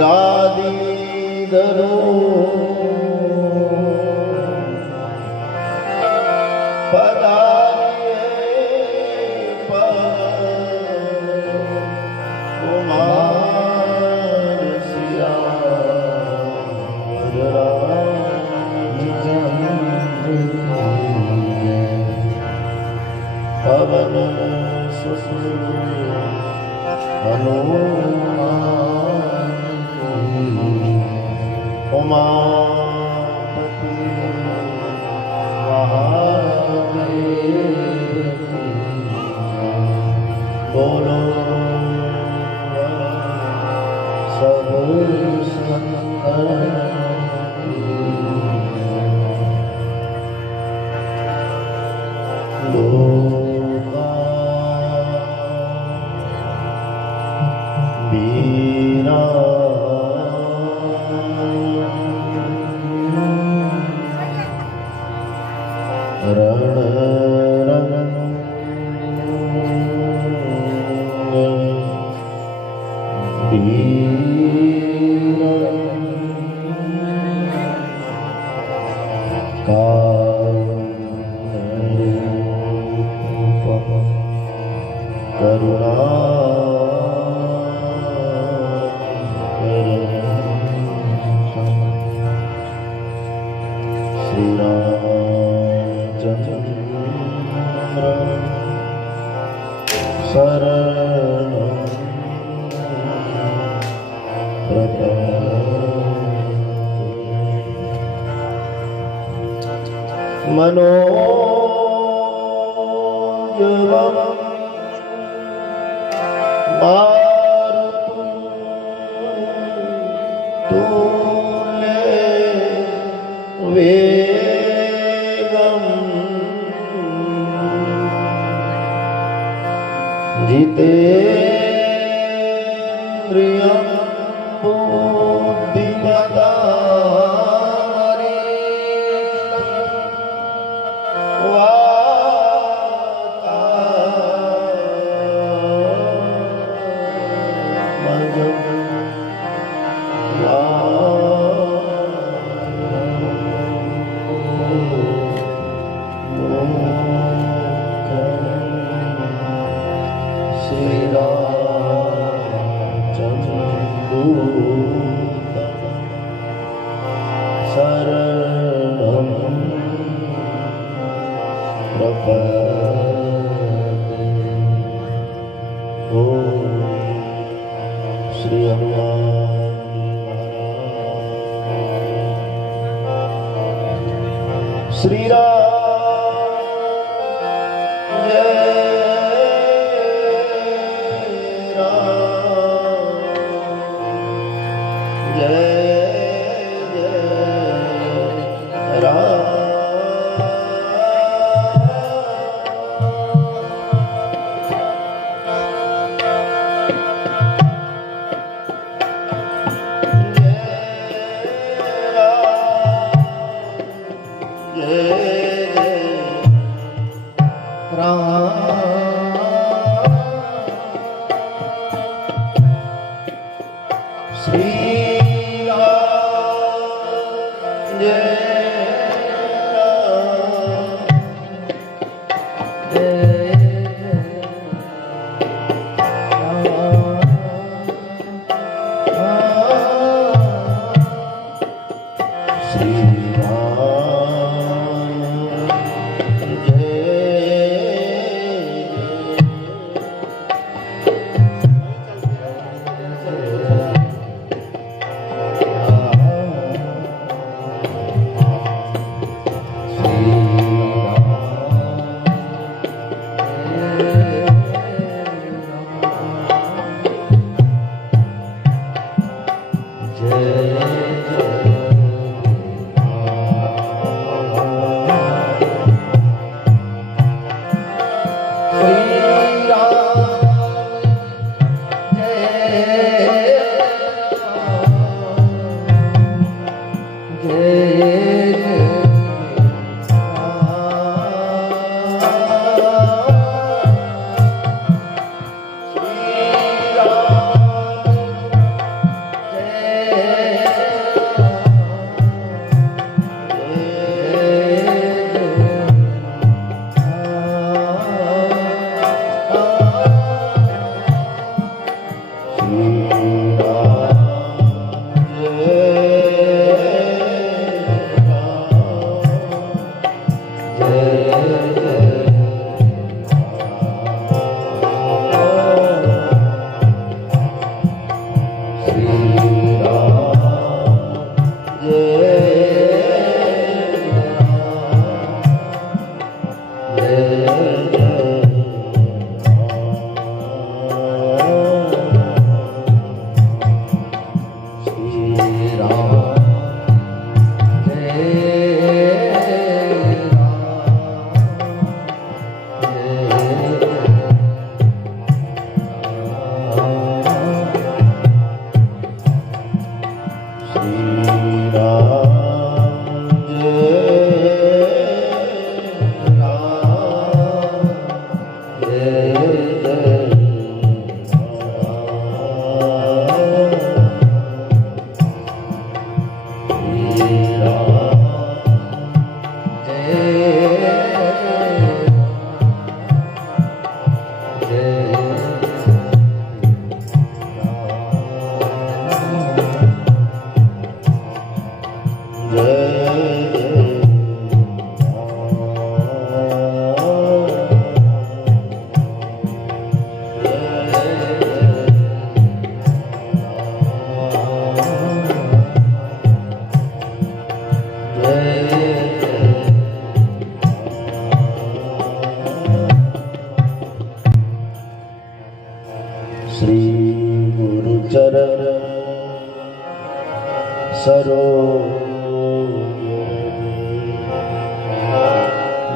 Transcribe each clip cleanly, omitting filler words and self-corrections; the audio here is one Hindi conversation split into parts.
गादी धरो पवन सुत हनुमान उमापति महादेव बोलो सब संतन मनोजवम मारुतुं तुल्ये वेगं जितेन्द्रियं बुद्धिमतां श्री हनुमान श्री राम जय राम जय जय राम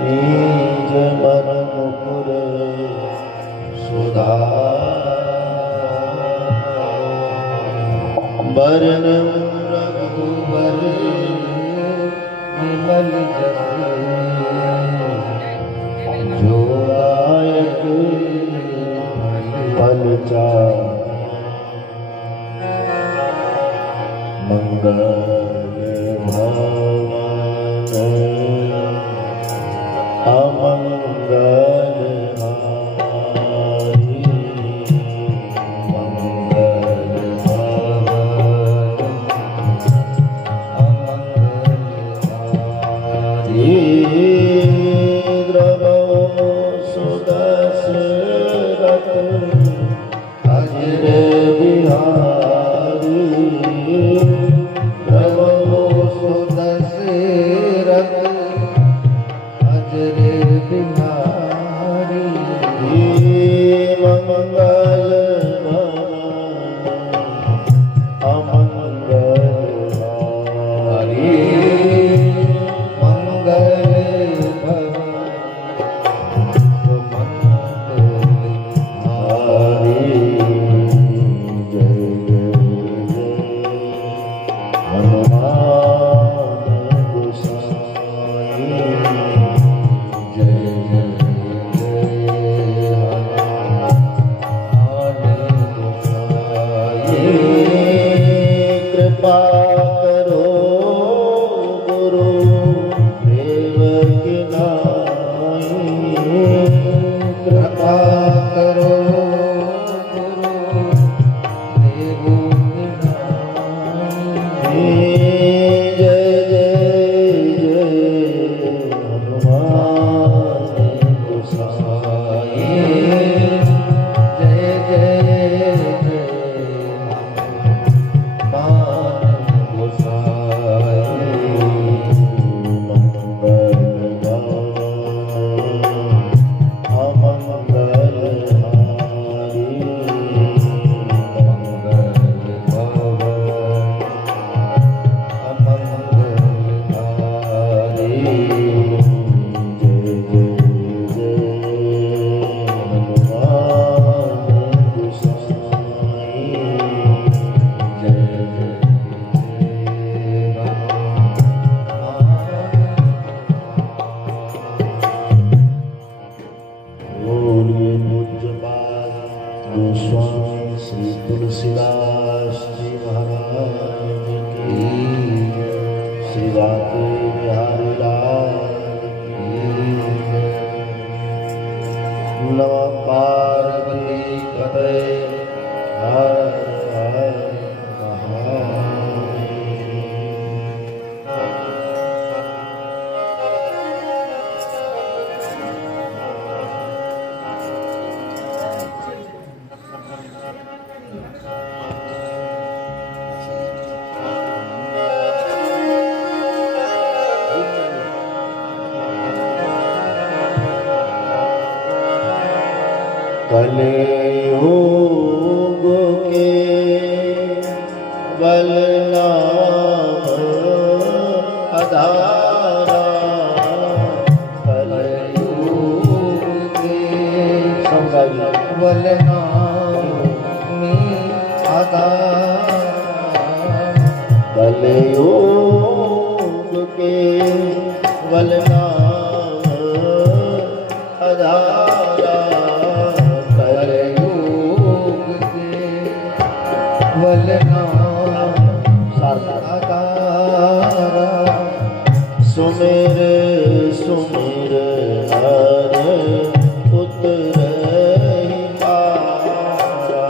निज मन मुकुर सुधा बरन रघुबर विमल जो आयक पलचा मंगल भवन अमंगल हारी मंगल भवन अमंगल हारी द्रवो सुदशरथ अजर बिहारी द्रवो सुदशरथ अजर बिहारी मंगल अमंगल हारी मंगल हारी जय जय हनुमान गोसाई जय जय हनुमान गोसाई कृपा करो गुरु देवकी नाई कृपा करो गुरु देवकी नाई जय जय हनुमान गोसाई जय जय हनुमान गोसाई मंगल अमंगल हारी मंगल भवन अमंगल हारी जय जय हनुमान गोसाई जय जय बोलिए पूज्यपाद गोस्वामी श्री तुलसीदास जी महाराज की जय। श्री वाके बिहारी लाल की जय। नमः पार्वती पते हर हर महादेव। कलियुग के बलनाम आधारा कलियुग के बलनाम आधारा कलियुग के बलनाम आधारा कलियुग के बलनाम आधारा सुमिर सुमिर हर पुत्र ही पारा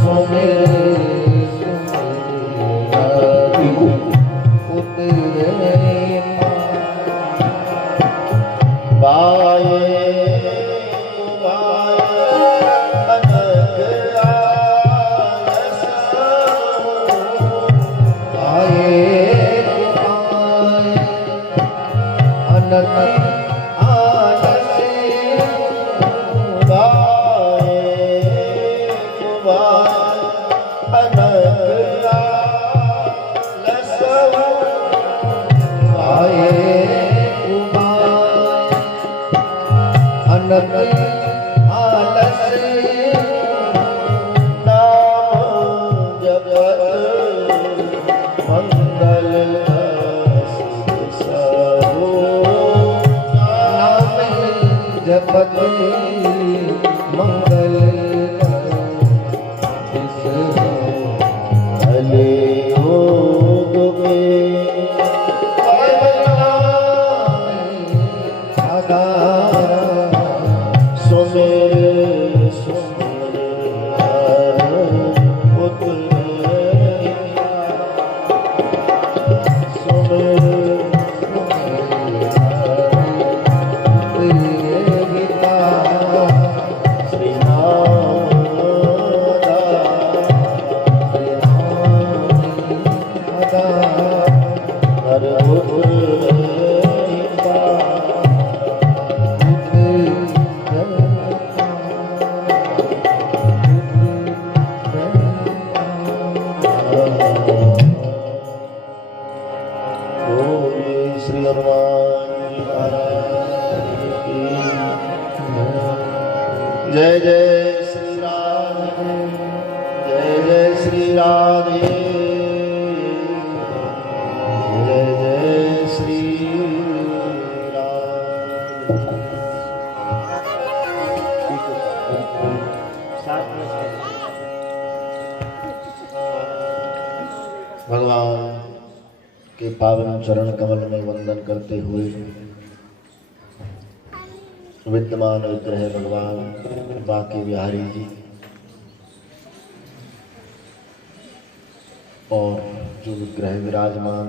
सुमिर सुमिर हर पुत्र ही पारा अनंत आलस नाम जपत मंगल सरो नाम जपत मंगल भले योग में सुमेर सुमेर श्री हनुमान जी महाराज की जय जय श्री राम जय जय श्री राधे जय जय श्री भगवान के पावन चरण कमल में वंदन करते हुए विद्यमान विग्रह भगवान बांके बिहारी जी और जो विग्रह विराजमान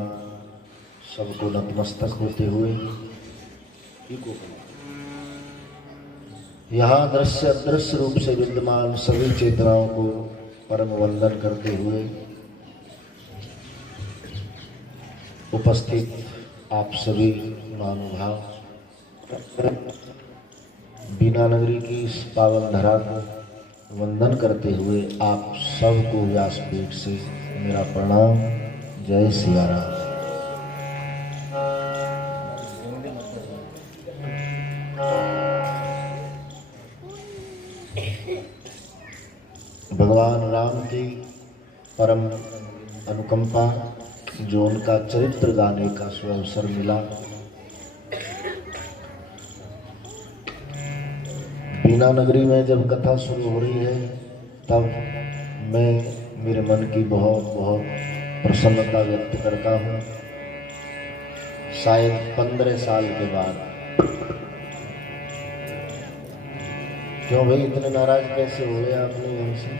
सबको नतमस्तक होते हुए यहाँ दृश्य अदृश्य रूप से विद्यमान सभी चेतनाओं को परम वंदन करते हुए उपस्थित आप सभी महानुभाव बीना नगरी की इस पावन धरा को वंदन करते हुए आप सबको व्यासपीठ से मेरा प्रणाम। जय सिया राम। भगवान राम की परम अनुकंपा जो उनका चरित्र गाने का अवसर मिला, बीना नगरी में जब कथा शुरू हो रही है तब मैं मेरे मन की बहुत बहुत प्रसन्नता व्यक्त करता हूँ। शायद 15 साल के बाद। क्यों भाई इतने नाराज कैसे हो गए आपने हमसे?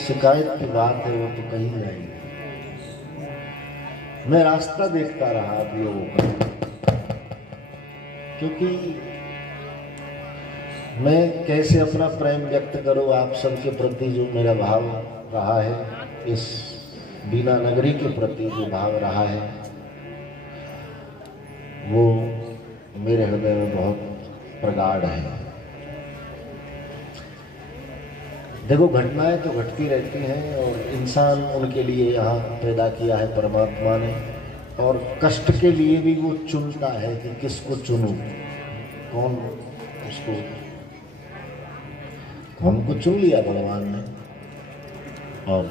शिकायत की बात है वो तो कही जाएगी। मैं रास्ता देखता रहा आप लोगों का, क्योंकि मैं कैसे अपना प्रेम व्यक्त करूं आप सबके प्रति। जो मेरा भाव रहा है, इस बीना नगरी के प्रति जो भाव रहा है, वो मेरे हृदय में बहुत प्रगाढ़ है। देखो, घटनाएं तो घटती रहती हैं और इंसान उनके लिए यहाँ पैदा किया है परमात्मा ने, और कष्ट के लिए भी वो चुनता है कि किसको चुनूं, कौन उसको। हमको चुन लिया भगवान ने और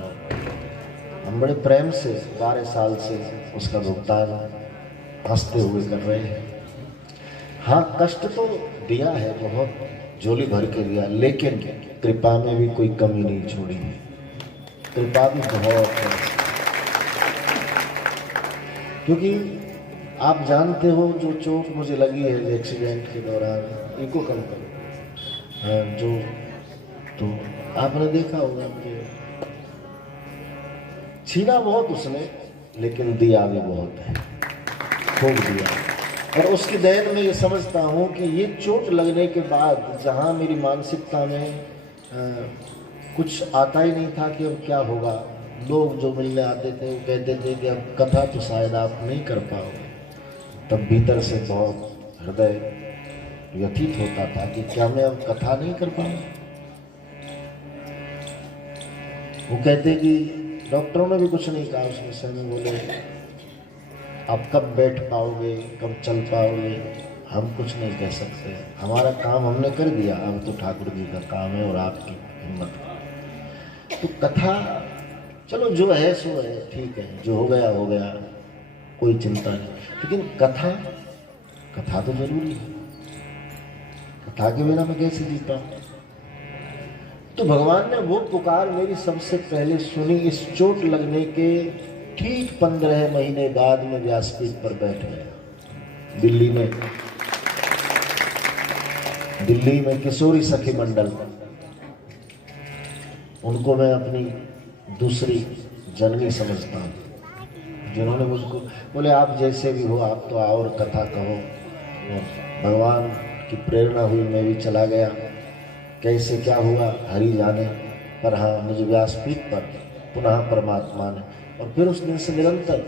हम बड़े प्रेम से 12 साल से उसका भुगतान हंसते हुए कर रहे हैं। हाँ, कष्ट तो दिया है, बहुत झोली भर के दिया, लेकिन कृपा में भी कोई कमी नहीं छोड़ी है। कृपा भी बहुत है, क्योंकि आप जानते हो जो चोट मुझे लगी है एक्सीडेंट के दौरान, इको कम करो, जो तो आपने देखा होगा मुझे छीना बहुत उसने, लेकिन दिया भी बहुत है, खूब दिया। और उसकी देन में ये समझता हूँ कि ये चोट लगने के बाद जहाँ मेरी मानसिकता में कुछ आता ही नहीं था कि अब क्या होगा। लोग जो मिलने आते थे वो कहते थे कि अब कथा तो शायद आप नहीं कर पाओगे। तब भीतर से बहुत हृदय व्यथित होता था कि क्या मैं अब कथा नहीं कर पाऊँ। वो कहते कि डॉक्टरों ने भी कुछ नहीं कहा उस विषय में। बोले आप कब बैठ पाओगे, कब चल पाओगे, हम कुछ नहीं कह सकते, हमारा काम हमने कर दिया, अब तो ठाकुर जी का काम है और आपकी हिम्मत। तो कथा चलो जो है सो है, ठीक है, जो हो गया, कोई चिंता नहीं। लेकिन कथा तो जरूरी है, कथा के बिना मैं कैसे जीता हूँ? तो भगवान ने वो पुकार मेरी सबसे पहले सुनी। इस चोट लगने के ठीक 15 महीने बाद में व्यासपीठ पर बैठ गया दिल्ली में किशोरी सखी मंडल, उनको मैं अपनी दूसरी जननी समझता हूँ, जिन्होंने मुझको बोले आप जैसे भी हो, आप तो आओ और कथा कहो। और भगवान की प्रेरणा हुई, मैं भी चला गया। कैसे क्या हुआ हरि जाने, पर हाँ मुझे व्यासपीठ पर पुनः परमात्मा ने, और फिर उस दिन से निरंतर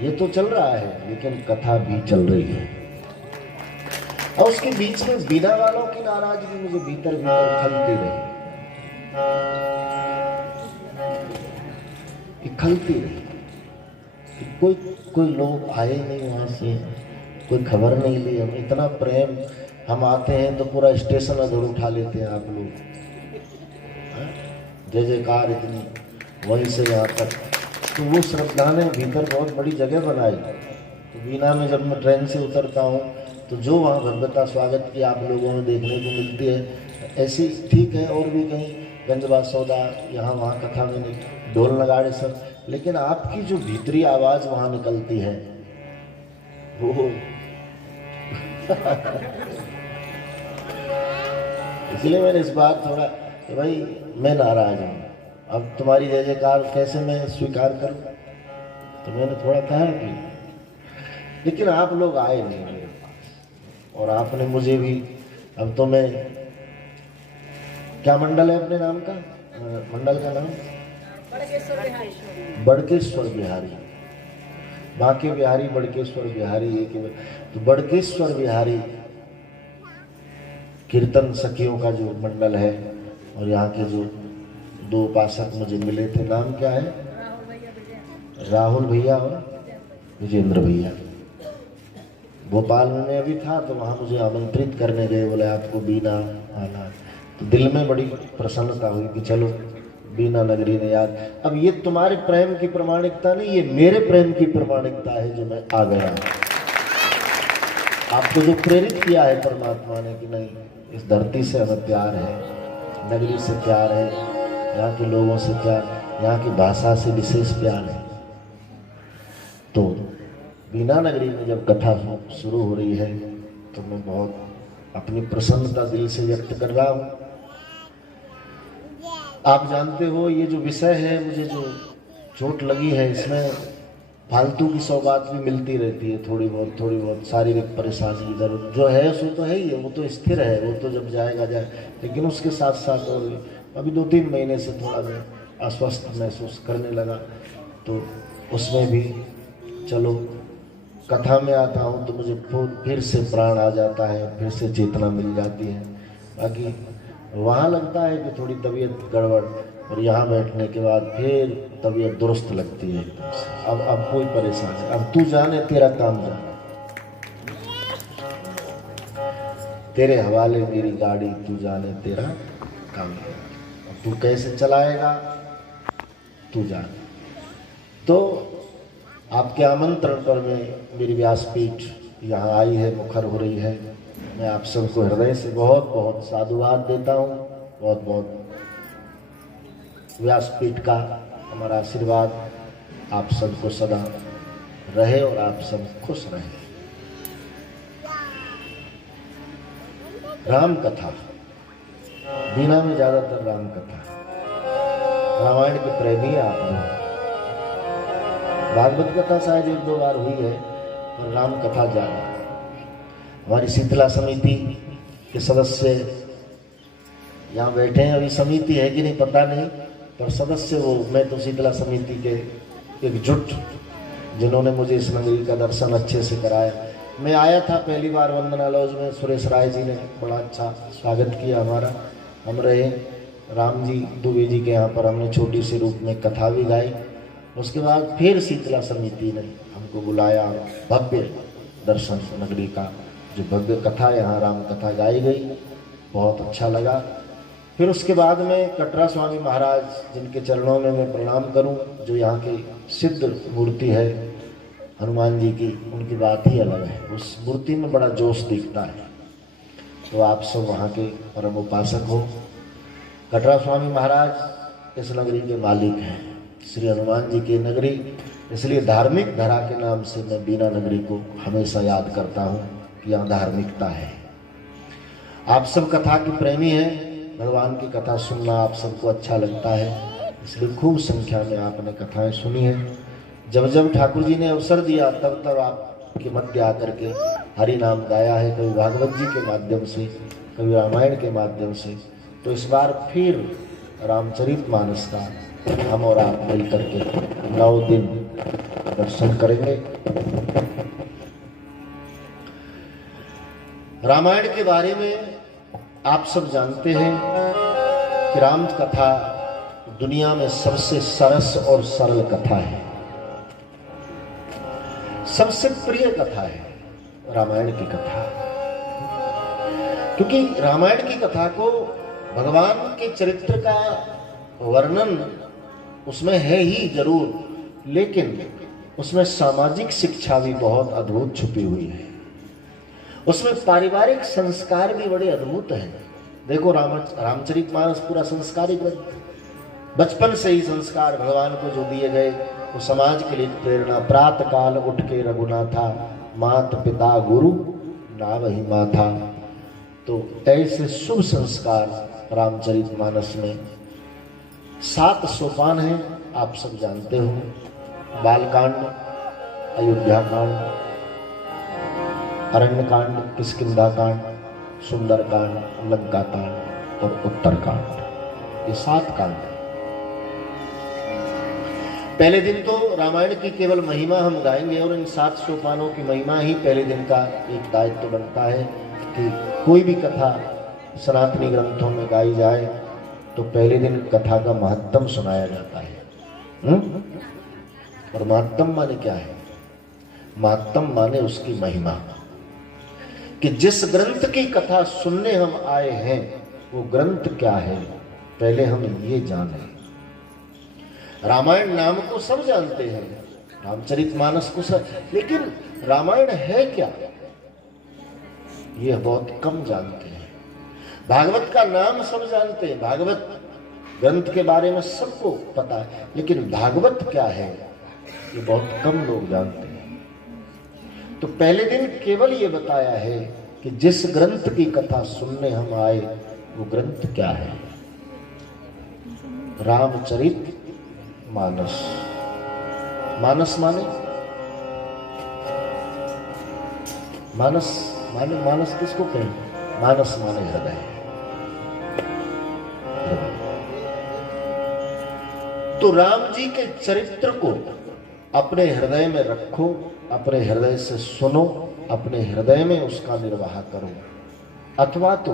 ये तो चल रहा है, लेकिन कथा भी चल रही है। और उसके बीच में बिना वालों की नाराजगी मुझे भीतर खलती रही कि कोई लोग आए नहीं वहां से, कोई खबर नहीं ली। हम इतना प्रेम, हम आते हैं तो पूरा स्टेशन अधूर उठा लेते हैं आप लोग, जय जयकार इतनी, वहीं से यहाँ तक। तो वो श्रद्धा ने भीतर बहुत बड़ी जगह बनाई। तो बीना में जब मैं ट्रेन से उतरता हूँ तो जो वहाँ भव्यता स्वागत की आप लोगों में देखने को मिलती है, ऐसी ठीक है और भी कहीं गंजबा सौदा यहाँ वहाँ कथा में नहीं, ढोल नगाड़े सब, लेकिन आपकी जो भीतरी आवाज़ वहाँ निकलती है वो इसलिए मैंने इस बार थोड़ा कि भाई मैं नाराज हूँ, अब तुम्हारी जय जयकार कैसे मैं स्वीकार करूँ, तो मैंने थोड़ा कहा कि, लेकिन आप लोग आए नहीं मेरे पास। और आपने मुझे भी, अब तो मैं, क्या मंडल है अपने नाम का, मंडल का नाम बड़केश्वर बिहारी, बांके बिहारी, बड़केश्वर बिहारी एक। तो बड़केश्वर बिहारी कीर्तन सखियों का जो मंडल है, और यहाँ के जो 2 उपासक मुझे मिले थे, नाम क्या है, राहुल भैया और विजेंद्र भैया। भोपाल में मैं अभी था तो वहाँ मुझे आमंत्रित करने गए, बोले आपको बीना आना। तो दिल में बड़ी प्रसन्नता हुई कि चलो बीना नगरी ने याद। अब ये तुम्हारे प्रेम की प्रमाणिकता नहीं, ये मेरे प्रेम की प्रमाणिकता है जो मैं आ गया। आपको जो प्रेरित किया है परमात्मा ने कि नहीं, इस धरती से हमें प्यार है, नगरी से प्यार है, यहाँ के लोगों से प्यार, यहाँ की भाषा से विशेष प्यार है। तो बीना नगरी में जब कथा शुरू हो रही है तो मैं बहुत अपनी प्रसन्नता दिल से व्यक्त कर रहा हूँ। आप जानते हो ये जो विषय है, मुझे जो चोट लगी है, इसमें फालतू की सौगात भी मिलती रहती है, थोड़ी बहुत शारीरिक परेशानी इधर जो है सो तो है ही है, वो तो स्थिर है, वो तो जब जाएगा जाए। लेकिन उसके साथ साथ और अभी 2-3 महीने से थोड़ा मैं अस्वस्थ महसूस करने लगा, तो उसमें भी चलो कथा में आता हूँ तो मुझे फिर से प्राण आ जाता है, फिर से चेतना मिल जाती है। बाकी वहाँ लगता है कि थोड़ी तबीयत गड़बड़, और यहाँ बैठने के बाद फिर तबीयत दुरुस्त लगती है। अब कोई परेशानी नहीं, अब तू जाने तेरा काम जाने, तेरे हवाले मेरी गाड़ी, तू जाने तेरा काम, अब तू कैसे चलाएगा तू जाने। तो आपके आमंत्रण पर मेरी व्यासपीठ यहाँ आई है, मुखर हो रही है। मैं आप सबको हृदय से बहुत बहुत साधुवाद देता हूँ। बहुत बहुत व्यासपीठ का हमारा आशीर्वाद आप सबको सदा रहे और आप सब खुश रहे। राम कथा, बीना में ज्यादातर राम कथा, रामायण के प्रेमी आप लोग। भागवत कथा शायद 1-2 बार हुई है, पर राम कथा ज्यादा। हमारी शीतला समिति के सदस्य यहाँ बैठे हैं, अभी समिति है कि नहीं पता नहीं, पर सदस्य वो, मैं तो शीतला समिति के एकजुट, जिन्होंने मुझे इस नगरी का दर्शन अच्छे से कराया। मैं आया था पहली बार वंदना लॉज में, सुरेश राय जी ने बड़ा अच्छा स्वागत किया हमारा। हम रहे राम जी दुबे जी के यहाँ पर, हमने छोटी सी रूप में कथा भी गाई। उसके बाद फिर शीतला समिति ने हमको बुलाया, भव्य दर्शन नगरी का जो भव्य कथा, यहाँ राम कथा गाई गई, बहुत अच्छा लगा। फिर उसके बाद में कटरा स्वामी महाराज जिनके चरणों में मैं प्रणाम करूं, जो यहाँ की सिद्ध मूर्ति है हनुमान जी की, उनकी बात ही अलग है, उस मूर्ति में बड़ा जोश दिखता है। तो आप सब वहाँ के परम उपासक हो। कटरा स्वामी महाराज इस नगरी के मालिक हैं, श्री हनुमान जी की नगरी, इसलिए धार्मिक धरा के नाम से मैं बीना नगरी को हमेशा याद करता हूँ कि यहाँ धार्मिकता है। आप सब कथा के प्रेमी हैं, भगवान की कथा सुनना आप सबको अच्छा लगता है, इसलिए खूब संख्या में आपने कथाएं सुनी है। जब जब ठाकुर जी ने अवसर दिया तब तब आपके मध्य आकर के हरि नाम गाया है, कभी भागवत जी के माध्यम से, कभी रामायण के माध्यम से। तो इस बार फिर रामचरितमानस का हम और आप मिल करके 9 दिन दर्शन करेंगे। रामायण के बारे में आप सब जानते हैं कि राम कथा दुनिया में सबसे सरस और सरल कथा है, सबसे प्रिय कथा है रामायण की कथा। क्योंकि रामायण की कथा को भगवान के चरित्र का वर्णन उसमें है ही जरूर, लेकिन उसमें सामाजिक शिक्षा भी बहुत अद्भुत छुपी हुई है। उसमें पारिवारिक संस्कार भी बड़े अद्भुत हैं। देखो रामचरितमानस पूरा संस्कारिक ग्रंथ, बचपन से ही संस्कार भगवान को जो दिए गए वो समाज के लिए प्रेरणा। प्रातः काल उठ के रघुनाथा, मात पिता गुरु ना वही माथा। तो ऐसे शुभ संस्कार रामचरितमानस में 7 सोपान हैं, आप सब जानते हो। बालकांड, अयोध्या कांड, अरण्य कांड, किष्किंधा कांड, सुंदर कांड, लंका कांड और उत्तर कांड, ये 7 कांड हैं। पहले दिन तो रामायण की केवल महिमा हम गाएंगे और इन 7 सोपानों की महिमा ही पहले दिन का एक दायित्व बनता है कि कोई भी कथा सनातनी ग्रंथों में गाई जाए तो पहले दिन कथा का महत्तम सुनाया जाता है। और महत्तम माने क्या है? महत्तम माने उसकी महिमा, कि जिस ग्रंथ की कथा सुनने हम आए हैं वो ग्रंथ क्या है, पहले हम ये जाने। रामायण नाम को सब जानते हैं, रामचरितमानस को सब, लेकिन रामायण है क्या ये बहुत कम जानते हैं। भागवत का नाम सब जानते हैं, भागवत ग्रंथ के बारे में सबको पता है, लेकिन भागवत क्या है ये बहुत कम लोग जानते हैं। तो पहले दिन केवल ये बताया है कि जिस ग्रंथ की कथा सुनने हम आए वो ग्रंथ क्या है, रामचरित मानस। मानस माने मानस माने मानस किसको कहें? मानस माने हृदय। तो राम जी के चरित्र को अपने हृदय में रखो, अपने हृदय से सुनो, अपने हृदय में उसका निर्वाह करो। अथवा तो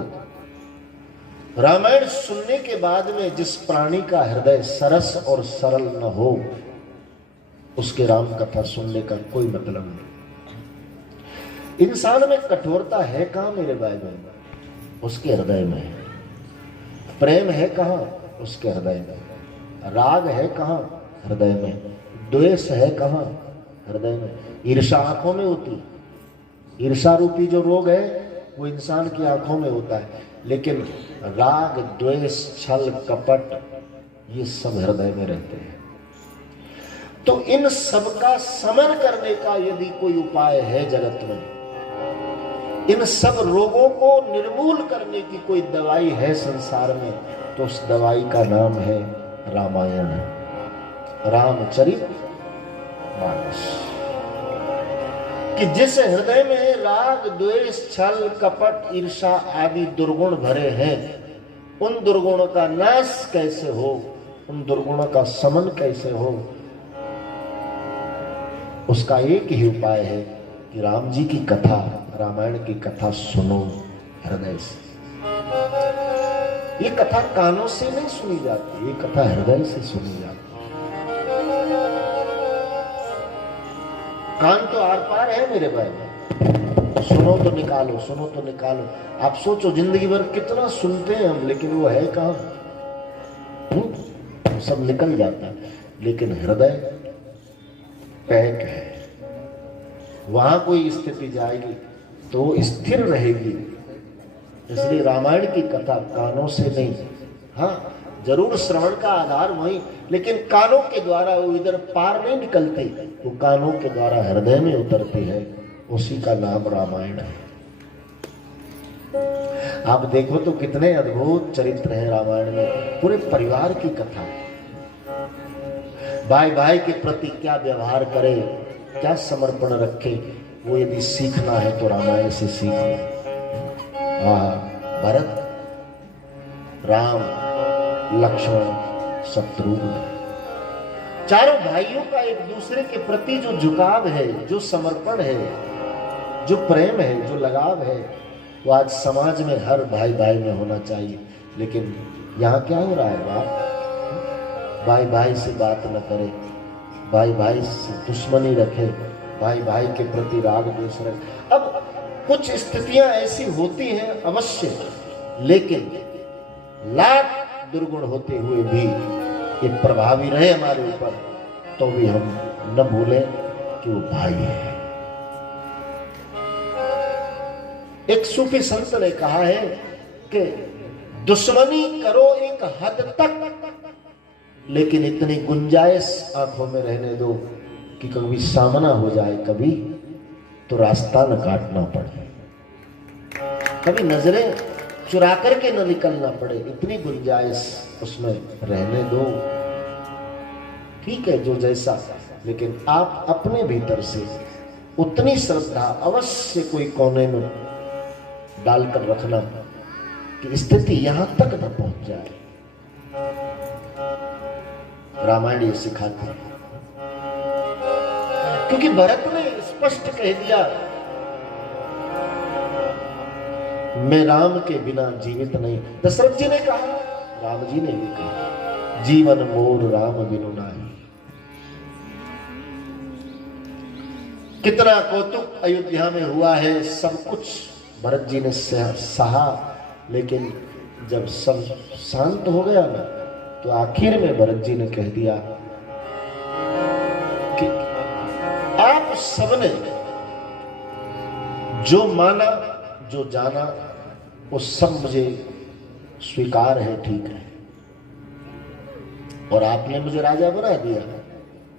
रामायण सुनने के बाद में जिस प्राणी का हृदय सरस और सरल न हो उसके राम कथा सुनने का कोई मतलब नहीं। इंसान में कठोरता है कहां मेरे भाई बहन? उसके हृदय में है। प्रेम है कहां? उसके हृदय में। राग है कहां? हृदय में। द्वेष है कहां? हृदय में। ईर्षा आंखों में होती, ईर्षा रूपी जो रोग है वो इंसान की आंखों में होता है, लेकिन राग, द्वेष, छल, कपट ये सब हृदय में रहते हैं। तो इन सब का समन करने का यदि कोई उपाय है जगत में, इन सब रोगों को निर्मूल करने की कोई दवाई है संसार में, तो उस दवाई का नाम है रामायण, रामचरित मानस। कि जिस हृदय में राग, द्वेष, छल, कपट, ईर्षा आदि दुर्गुण भरे हैं, उन दुर्गुणों का नाश कैसे हो, उन दुर्गुणों का समन कैसे हो, उसका एक ही उपाय है कि राम जी की कथा, रामायण की कथा सुनो हृदय से। ये कथा कानों से नहीं सुनी जाती, ये कथा हृदय से सुनी जाती। कान तो आर पार है मेरे भाई, सुनो तो निकालो, सुनो तो निकालो। आप सोचो जिंदगी भर कितना सुनते हैं हम, लेकिन वो है कहाँ? सब निकल जाता है, लेकिन हृदय पैक है। वहां कोई स्थिति जाएगी तो स्थिर रहेगी। इसलिए रामायण की कथा कानों से नहीं, हाँ जरूर श्रवण का आधार वही, लेकिन कानों के द्वारा वो इधर पार नहीं निकलती, वो कानों के द्वारा हृदय में उतरती है। उसी का नाम रामायण है। आप देखो तो कितने अद्भुत चरित्र हैं रामायण में, पूरे परिवार की कथा। भाई भाई के प्रति क्या व्यवहार करे, क्या समर्पण रखे, वो यदि सीखना है तो रामायण से सीखना। भरत, राम, लक्ष्मण, शत्रुघ्न, चारों भाइयों का एक दूसरे के प्रति जो झुकाव है, जो समर्पण है, जो प्रेम है, जो लगाव है, वो आज समाज में हर भाई भाई में होना चाहिए। लेकिन यहाँ क्या हो रहा है? बाप भाई भाई से बात न करे, भाई भाई से दुश्मनी रखे, भाई भाई के प्रति राग द्वेष रखे। अब कुछ स्थितियां ऐसी होती हैं अवश्य, लेकिन लाख दुर्गुण होते हुए भी ये प्रभावी रहे हमारे ऊपर, तो भी हम न भूलें कि वो भाई है। एक सूफी संत ने कहा है कि दुश्मनी करो एक हद तक, लेकिन इतनी गुंजाइश आंखों में रहने दो कि कभी सामना हो जाए, कभी तो रास्ता न काटना पड़े, कभी नजरें चुरा करके न निकलना पड़े, इतनी गुंजाइश उसमें रहने दो। ठीक है जो जैसा, लेकिन आप अपने भीतर से उतनी श्रद्धा अवश्य कोई कोने में डालकर रखना कि स्थिति यहां तक न पहुंच जाए। रामायण ये सिखाती है, क्योंकि भरत ने स्पष्ट कह दिया, मैं राम के बिना जीवित नहीं। दशरथ जी ने कहा, राम जी ने भी कहा, जीवन मोर राम बिनु नाही। कितना कौतुक अयोध्या में हुआ है, सब कुछ भरत जी ने सहा, लेकिन जब सब शांत हो गया ना, तो आखिर में भरत जी ने कह दिया कि आप सबने जो माना, जो जाना, वो सब मुझे स्वीकार है, ठीक है, और आपने मुझे राजा बना दिया,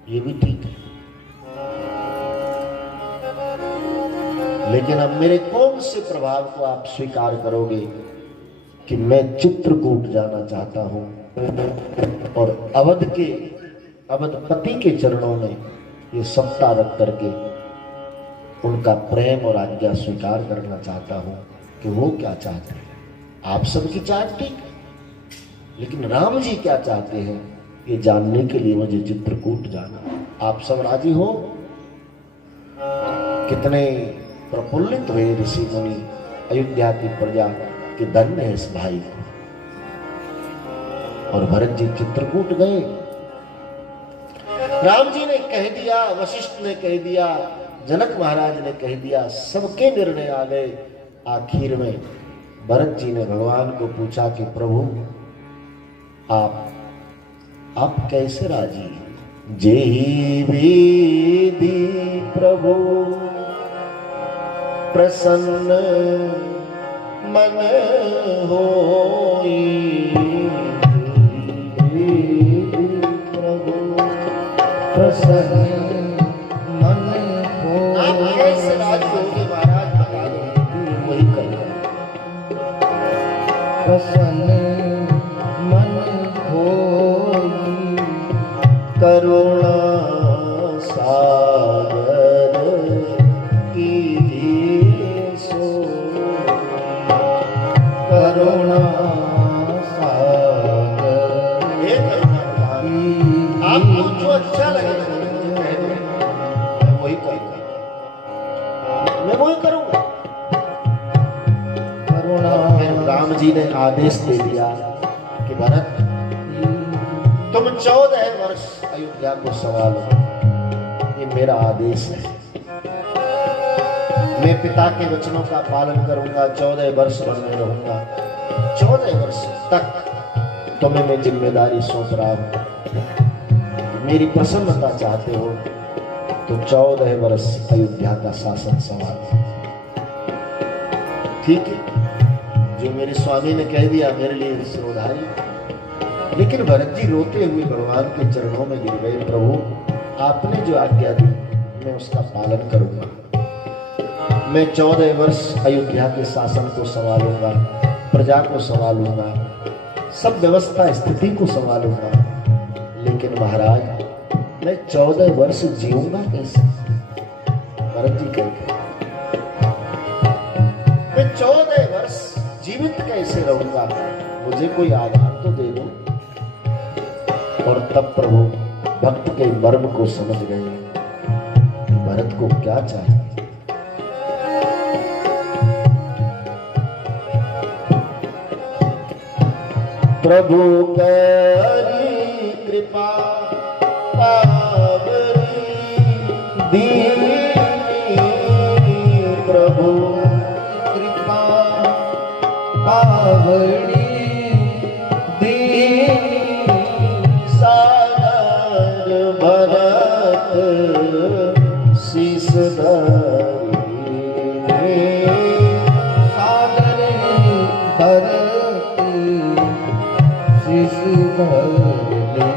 ये भी ठीक है, लेकिन अब मेरे कौन से प्रभाव को आप स्वीकार करोगे कि मैं चित्रकूट जाना चाहता हूं और अवधपति के चरणों में ये सत्ता रख करके उनका प्रेम और आज्ञा स्वीकार करना चाहता हूं कि वो क्या चाहते हैं। आप सबकी चाहत ठीक, लेकिन राम जी क्या चाहते हैं ये जानने के लिए मुझे चित्रकूट जाना। आप सब राजी हो? कितने प्रफुल्लित हुए ऋषि मुनि, अयोध्या की प्रजा कि धन्य है इस भाई को। और भरत जी चित्रकूट गए। राम जी ने कह दिया, वशिष्ठ ने कह दिया, जनक महाराज ने कह दिया, सबके निर्णय आ गए। आखिर में भरत जी ने भगवान को पूछा कि प्रभु आप कैसे राजी? जेहि विधि प्रभु प्रसन्न मन होई, प्रभु प्रसन्न मन होई। आप कैसे राजी होंगे महाराज, बता दो, वही करें। प्रसन्न मन होई, करुणा सागर की सो, करुणा सागर। आपको जो अच्छा लगे मैं वही करूंगा, मैं वही करूंगा। करुणा। फिर राम जी ने आदेश दे दिया कि भरत तुम 14 वर्ष अयोध्या को संभालो, ये मेरा आदेश है। मैं पिता के वचनों का पालन करूंगा, 14 वर्ष वन में रहूंगा, 14 वर्ष तक तुम्हें मैं जिम्मेदारी सौंप रहा हूं। मेरी प्रसन्नता चाहते हो तो 14 वर्ष अयोध्या का शासन संभाल। ठीक है, जो मेरे स्वामी ने कह दिया मेरे लिए श्रोधारी। लेकिन भरत जी रोते हुए भगवान के चरणों में गिर गए, प्रभु आपने जो आज्ञा दी मैं उसका पालन करूंगा। मैं 14 वर्ष अयोध्या के शासन को संभालूंगा, प्रजा को संभालूंगा, सब व्यवस्था स्थिति को संभालूंगा। लेकिन महाराज मैं 14 वर्ष जीऊंगा कैसे? भरत जी कहते मैं 14 वर्ष जीवित कैसे रहूंगा, मुझे कोई आधार तो दे दो। और तब प्रभु भक्त के मर्म को समझ गए, भरत को क्या चाहिए। प्रभु करी कृपा पावरी दीनी, प्रभु कृपा पावड़ी दीनी, सागर भरत शीस धरी, सागर भरत शीस धरी,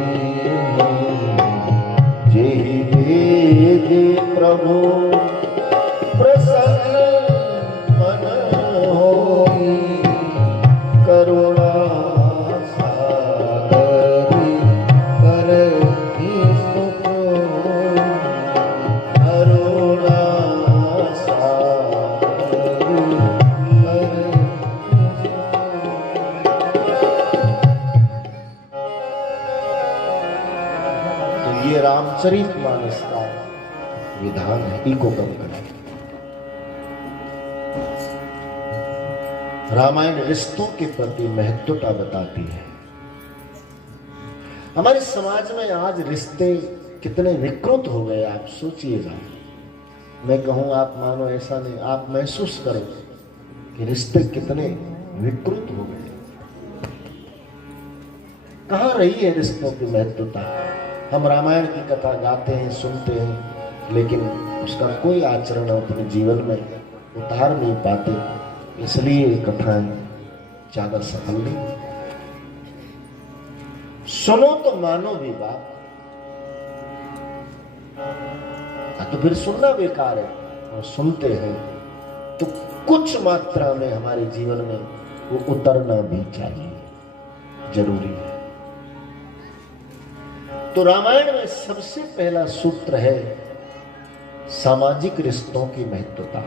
जेहि वेद प्रभु प्रसन्न मन होई, करुणा सागर करहि सुख, करुणा सागर करहि तो ये रामचरितमानस का विधान है, इको कम करें। रामायण रिश्तों के प्रति महत्वता बताती है। हमारे समाज में आज रिश्ते कितने विकृत हो गए, आप सोचिएगा। मैं कहूं आप मानो ऐसा नहीं, आप महसूस करो कि रिश्ते कितने विकृत हो गए। कहां रही है रिश्तों की महत्वता? हम रामायण की कथा गाते हैं, सुनते हैं, लेकिन उसका कोई आचरण अपने जीवन में उतार नहीं पाते, इसलिए कथाएं ज्यादा सफल नहीं होती। सुनो तो मानो भी बात, तो फिर सुनना बेकार है। और सुनते हैं तो कुछ मात्रा में हमारे जीवन में वो उतरना भी चाहिए, जरूरी है। तो रामायण में सबसे पहला सूत्र है सामाजिक रिश्तों की महत्वता।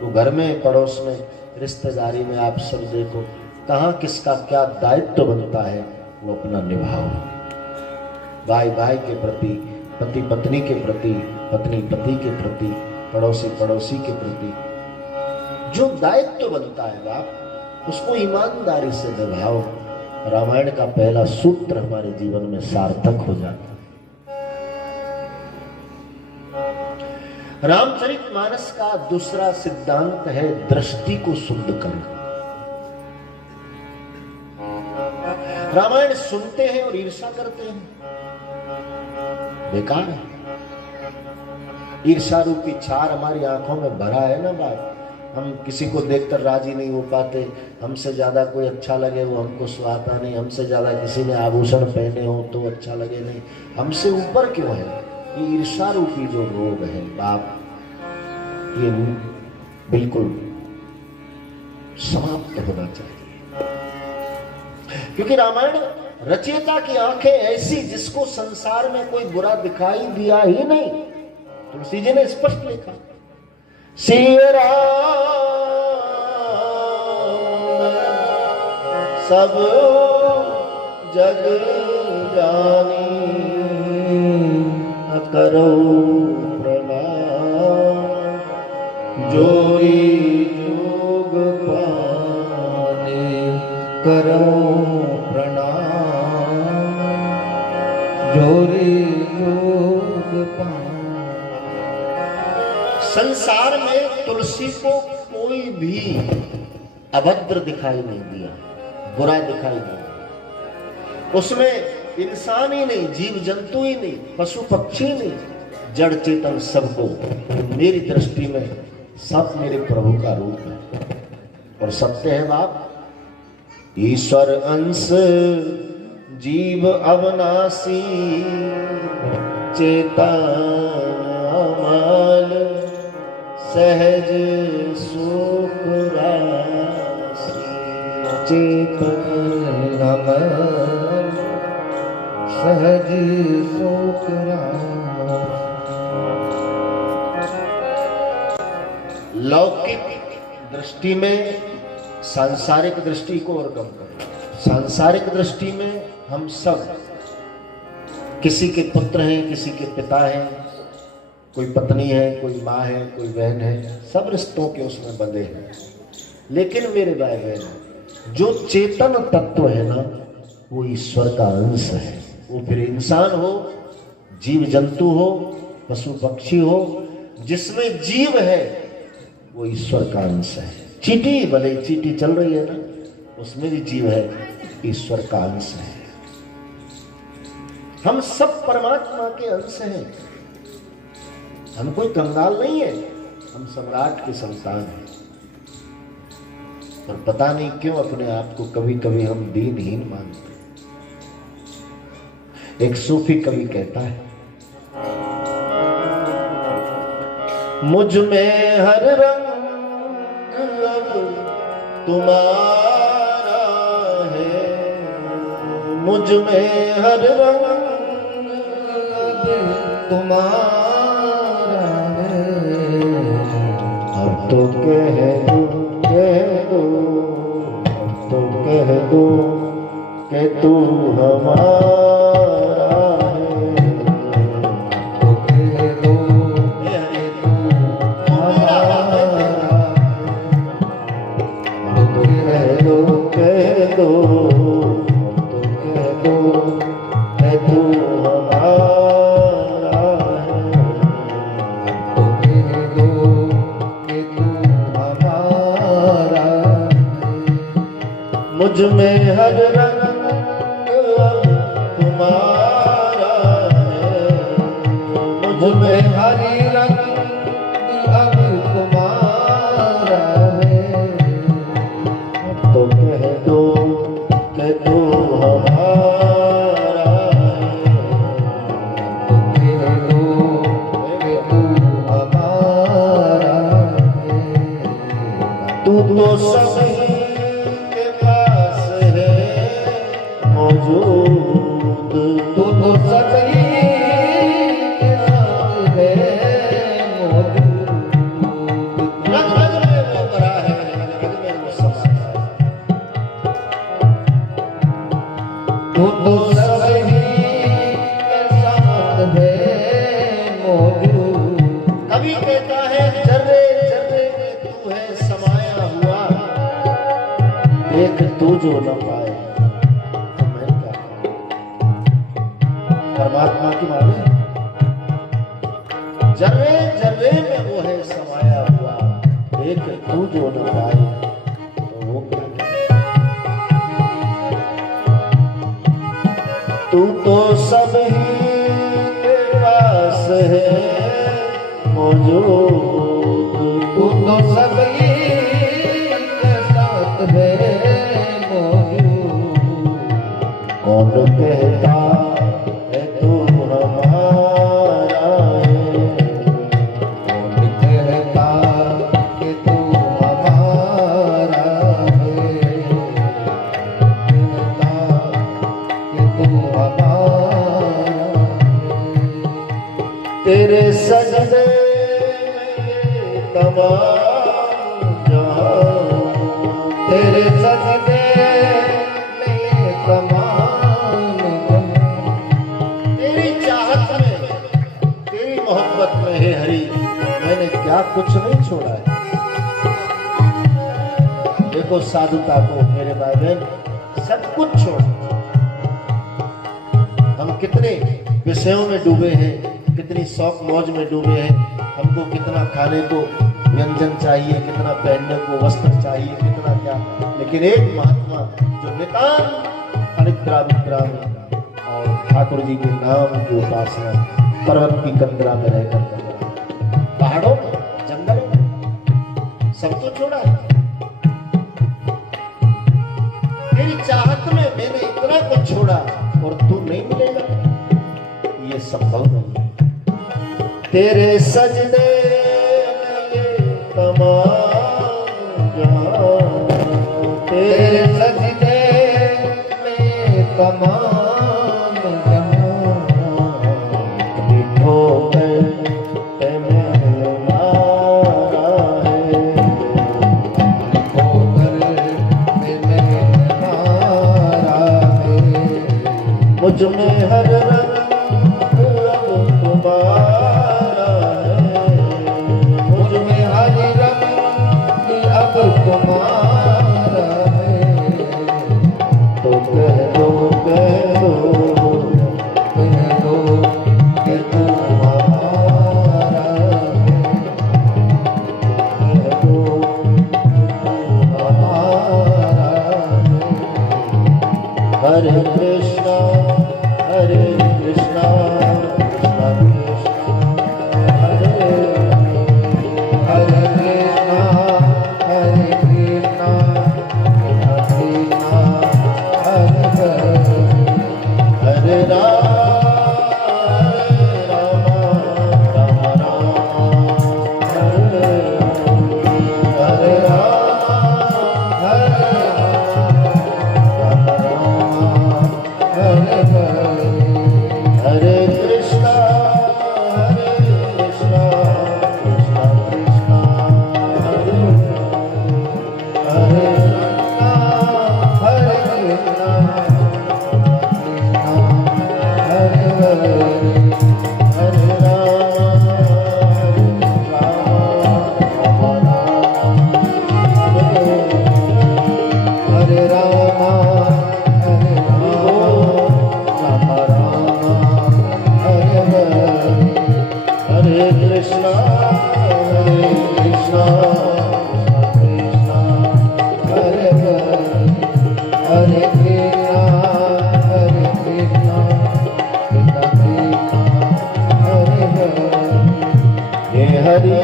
तो घर में, पड़ोस में, रिश्तेदारी में आप सब देखो, कहां किसका क्या दायित्व बनता है वो अपना निभाओ। भाई भाई के प्रति, पति पत्नी के प्रति, पत्नी पति के प्रति, पड़ोसी पड़ोसी के प्रति जो दायित्व बनता है बाप, उसको ईमानदारी से निभाओ। रामायण का पहला सूत्र हमारे जीवन में सार्थक हो जाता है। रामचरितमानस का दूसरा सिद्धांत है दृष्टि को शुद्ध करना। रामायण सुनते हैं और ईर्ष्या करते हैं, बेकार है। ईर्ष्या रूपी छार हमारी आंखों में भरा है ना बात। हम किसी को देखकर राजी नहीं हो पाते, हमसे ज्यादा कोई अच्छा लगे वो हमको सुहाता नहीं, हमसे ज्यादा किसी ने आभूषण पहने हो तो अच्छा लगे नहीं, हमसे ऊपर क्यों है। ये ईर्ष्या रूपी जो रोग है बाप, ये बिल्कुल समाप्त होना चाहिए। क्योंकि रामायण रचयिता की आंखें ऐसी जिसको संसार में कोई बुरा दिखाई दिया ही नहीं। तुलसी जी ने स्पष्ट लिखा, श्री राम सब जग जानी, करो प्रणाम जोरी जोग पाने, करो प्रणाम जोरी जोग पाने। संसार में तुलसी को कोई भी अभद्र दिखाई नहीं दिया, बुरा दिखाई नहीं दिया। उसमें इंसान ही नहीं, जीव जंतु ही नहीं, पशु पक्षी नहीं, जड़ चेतन सबको मेरी दृष्टि में सब मेरे प्रभु का रूप है। और सत्य है बाप, ईश्वर अंश जीव अविनाशी, चेतन अमल सहज सुख राशि। चेतन अमल सहज सुख राशि। लौकिक दृष्टि में सांसारिक दृष्टि को और कम करें। सांसारिक दृष्टि में हम सब किसी के पुत्र हैं, किसी के पिता हैं, कोई पत्नी है, कोई माँ है, कोई बहन है, सब रिश्तों के उसमें बंधे हैं। लेकिन मेरे भाई बहन, जो चेतन तत्व है ना, वो ईश्वर का अंश है। वो फिर इंसान हो, जीव जंतु हो, पशु पक्षी हो, जिसमें जीव है वो ईश्वर का अंश है। चींटी, भले चींटी चल रही है ना, उसमें भी जीव है, ईश्वर का अंश है। हम सब परमात्मा के अंश हैं। हम कोई कंगाल नहीं है, हम सम्राट के संतान हैं। और पता नहीं क्यों अपने आप को कभी कभी हम दीनहीन मानते हैं। एक सूफी कवि कहता है, मुझ में हर रंग अब तुम्हारा है, मुझ में हर रंग अब तुम्हारा है। अब तो कह दो, अब तो कह दो कि तू हमारा मुझ में हर रंग अब तुम्हारा है, मुझ में हरी रंग अब तुम्हारा है। अब तो कह दो कि तू हमारा है, कह दो कि तू हमारा है। तू तो सभी मौजूद, तू तो सभी के साथ है मौजूद। रग रग में वो भरा है, रग में वो समा है। तू तो सभी के साथ है मौजूद। कभी कहता है जर्रे जर्रे में तू है समाया हुआ, देख तू जो न पाए। परमात्मा की माने जर्रे जर्रे में वो है समाया हुआ, देख तू जो न पाए तो वो क्या। तू तो सभी के पास है मौजूद, तू तो सभी के साथ है मौजूद। कौन कहता तेरे सजदे में तमाम जहां, तेरे सजदे में तमाम जहां। तेरी चाहत में, तेरी मोहब्बत में हे हरि, मैंने क्या कुछ नहीं छोड़ा है। देखो साधुता को मेरे भाई बहन, सब कुछ छोड़। हम कितने विषयों में डूबे हैं, कितनी शौक मौज में डूबे हैं, हमको कितना खाने को व्यंजन चाहिए, कितना पहनने को वस्त्र चाहिए, कितना क्या, लेकिन एक महात्मा जो नितांत अनिद्रा विद्रामी और ठाकुर जी के नाम की उपासना पर्वत की कंदरा में रहकर कर रहा, पहाड़ों में, जंगलों में, सब तो छोड़ा है। तेरी चाहत में मैंने इतना कुछ छोड़ा और तू नहीं मिलेगा, ये संभव नहीं है। तेरे सजदे में ये तमाम जहां, तेरे सजदे में तमाम जहां ठोकर पे महल मारा है, ठोकर पे महल मारा है। मुझ में हर रंग अब तुम्हारा है, मुझ में हर रंग अब तुम्हारा है। तो कह दो कह दो कह दो कि तुम्हारा है। कह दो तुम्हारा है। हरे कृष्णा हरे कृष्णा कृष्णा कृष्णा हरे हरे कृष्णा हरे कृष्णा कृष्णा कृष्णा हरे हरे। हरे राम राम राम हरे हरे राम हरे राम हरे हरे। हरे कृष्णा कृष्णा कृष्णा हरे हरे कृष्णा हरे कृष्णा कृष्णा हरे हरे। हरे राम राम हरे राम हरे राम राम हरे हरे। हरे कृष्णा कृष्णा कृष्णा हरे हरे। हरे कृष्णा हरे कृष्णा कृष्णा कृष्णा हरे हरे। हे हरि हे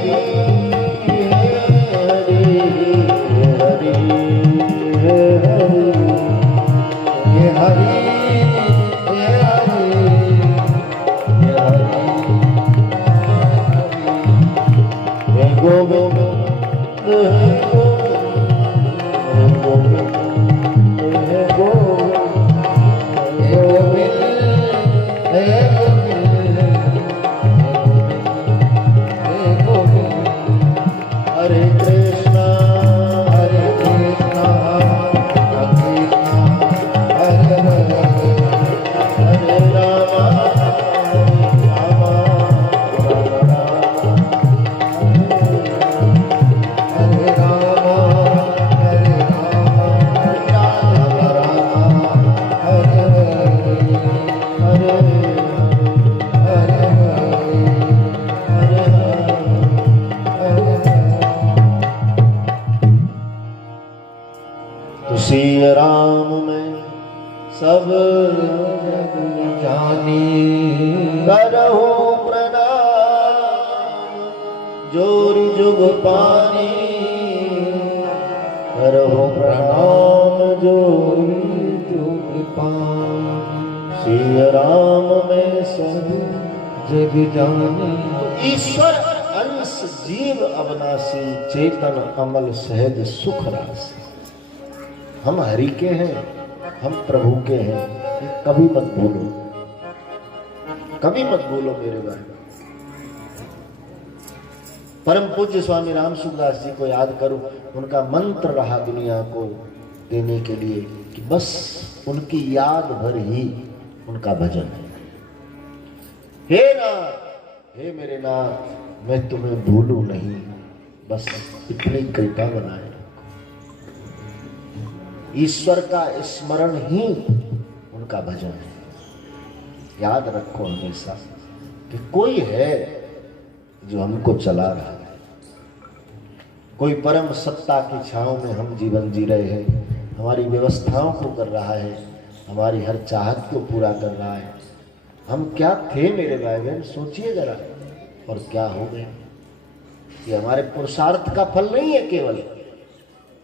हरि हे हरि हे हरि हे हरि हे हरि हे हरि। हे गोविंद हे गोविंद हे गोविंद हे गोविंद हे गोविंद हे गोविंद। हरे कृष्णा हरे कृष्णा कृष्णा हरे हरे। हरे राम राम हरे राम हरे राम राम राम हरे हरे। हरे हरे हरे हरे हरे हरे। तुसी राम में सब जग जानी करहु प्रणाम, जोरि जुग पानी करहु प्रणाम जोरि जुग पान। श्री राम में सब जग जानी ईश्वर अंश जीव अविनाशी, चेतन अमल सहज सुख राशि। हम हरि के हैं, हम प्रभु के हैं, ये कभी मत भूलो, कभी मत भूलो मेरे भाई। परम पूज्य स्वामी राम सुखदास जी को याद करो, उनका मंत्र रहा दुनिया को देने के लिए कि बस उनकी याद भर ही उनका भजन है। हे नाथ, हे मेरे नाथ, मैं तुम्हें भूलूं नहीं, बस इतनी कृपा बनाए रखो। ईश्वर का स्मरण ही उनका भजन है। याद रखो हमेशा कि कोई है जो हमको चला रहा है। कोई परम सत्ता की छांव में हम जीवन जी रहे हैं, हमारी व्यवस्थाओं को कर रहा है, हमारी हर चाहत को पूरा कर रहा है। हम क्या थे मेरे भाई बहन, सोचिए जरा, और क्या हो गए। ये हमारे पुरुषार्थ का फल नहीं है केवल,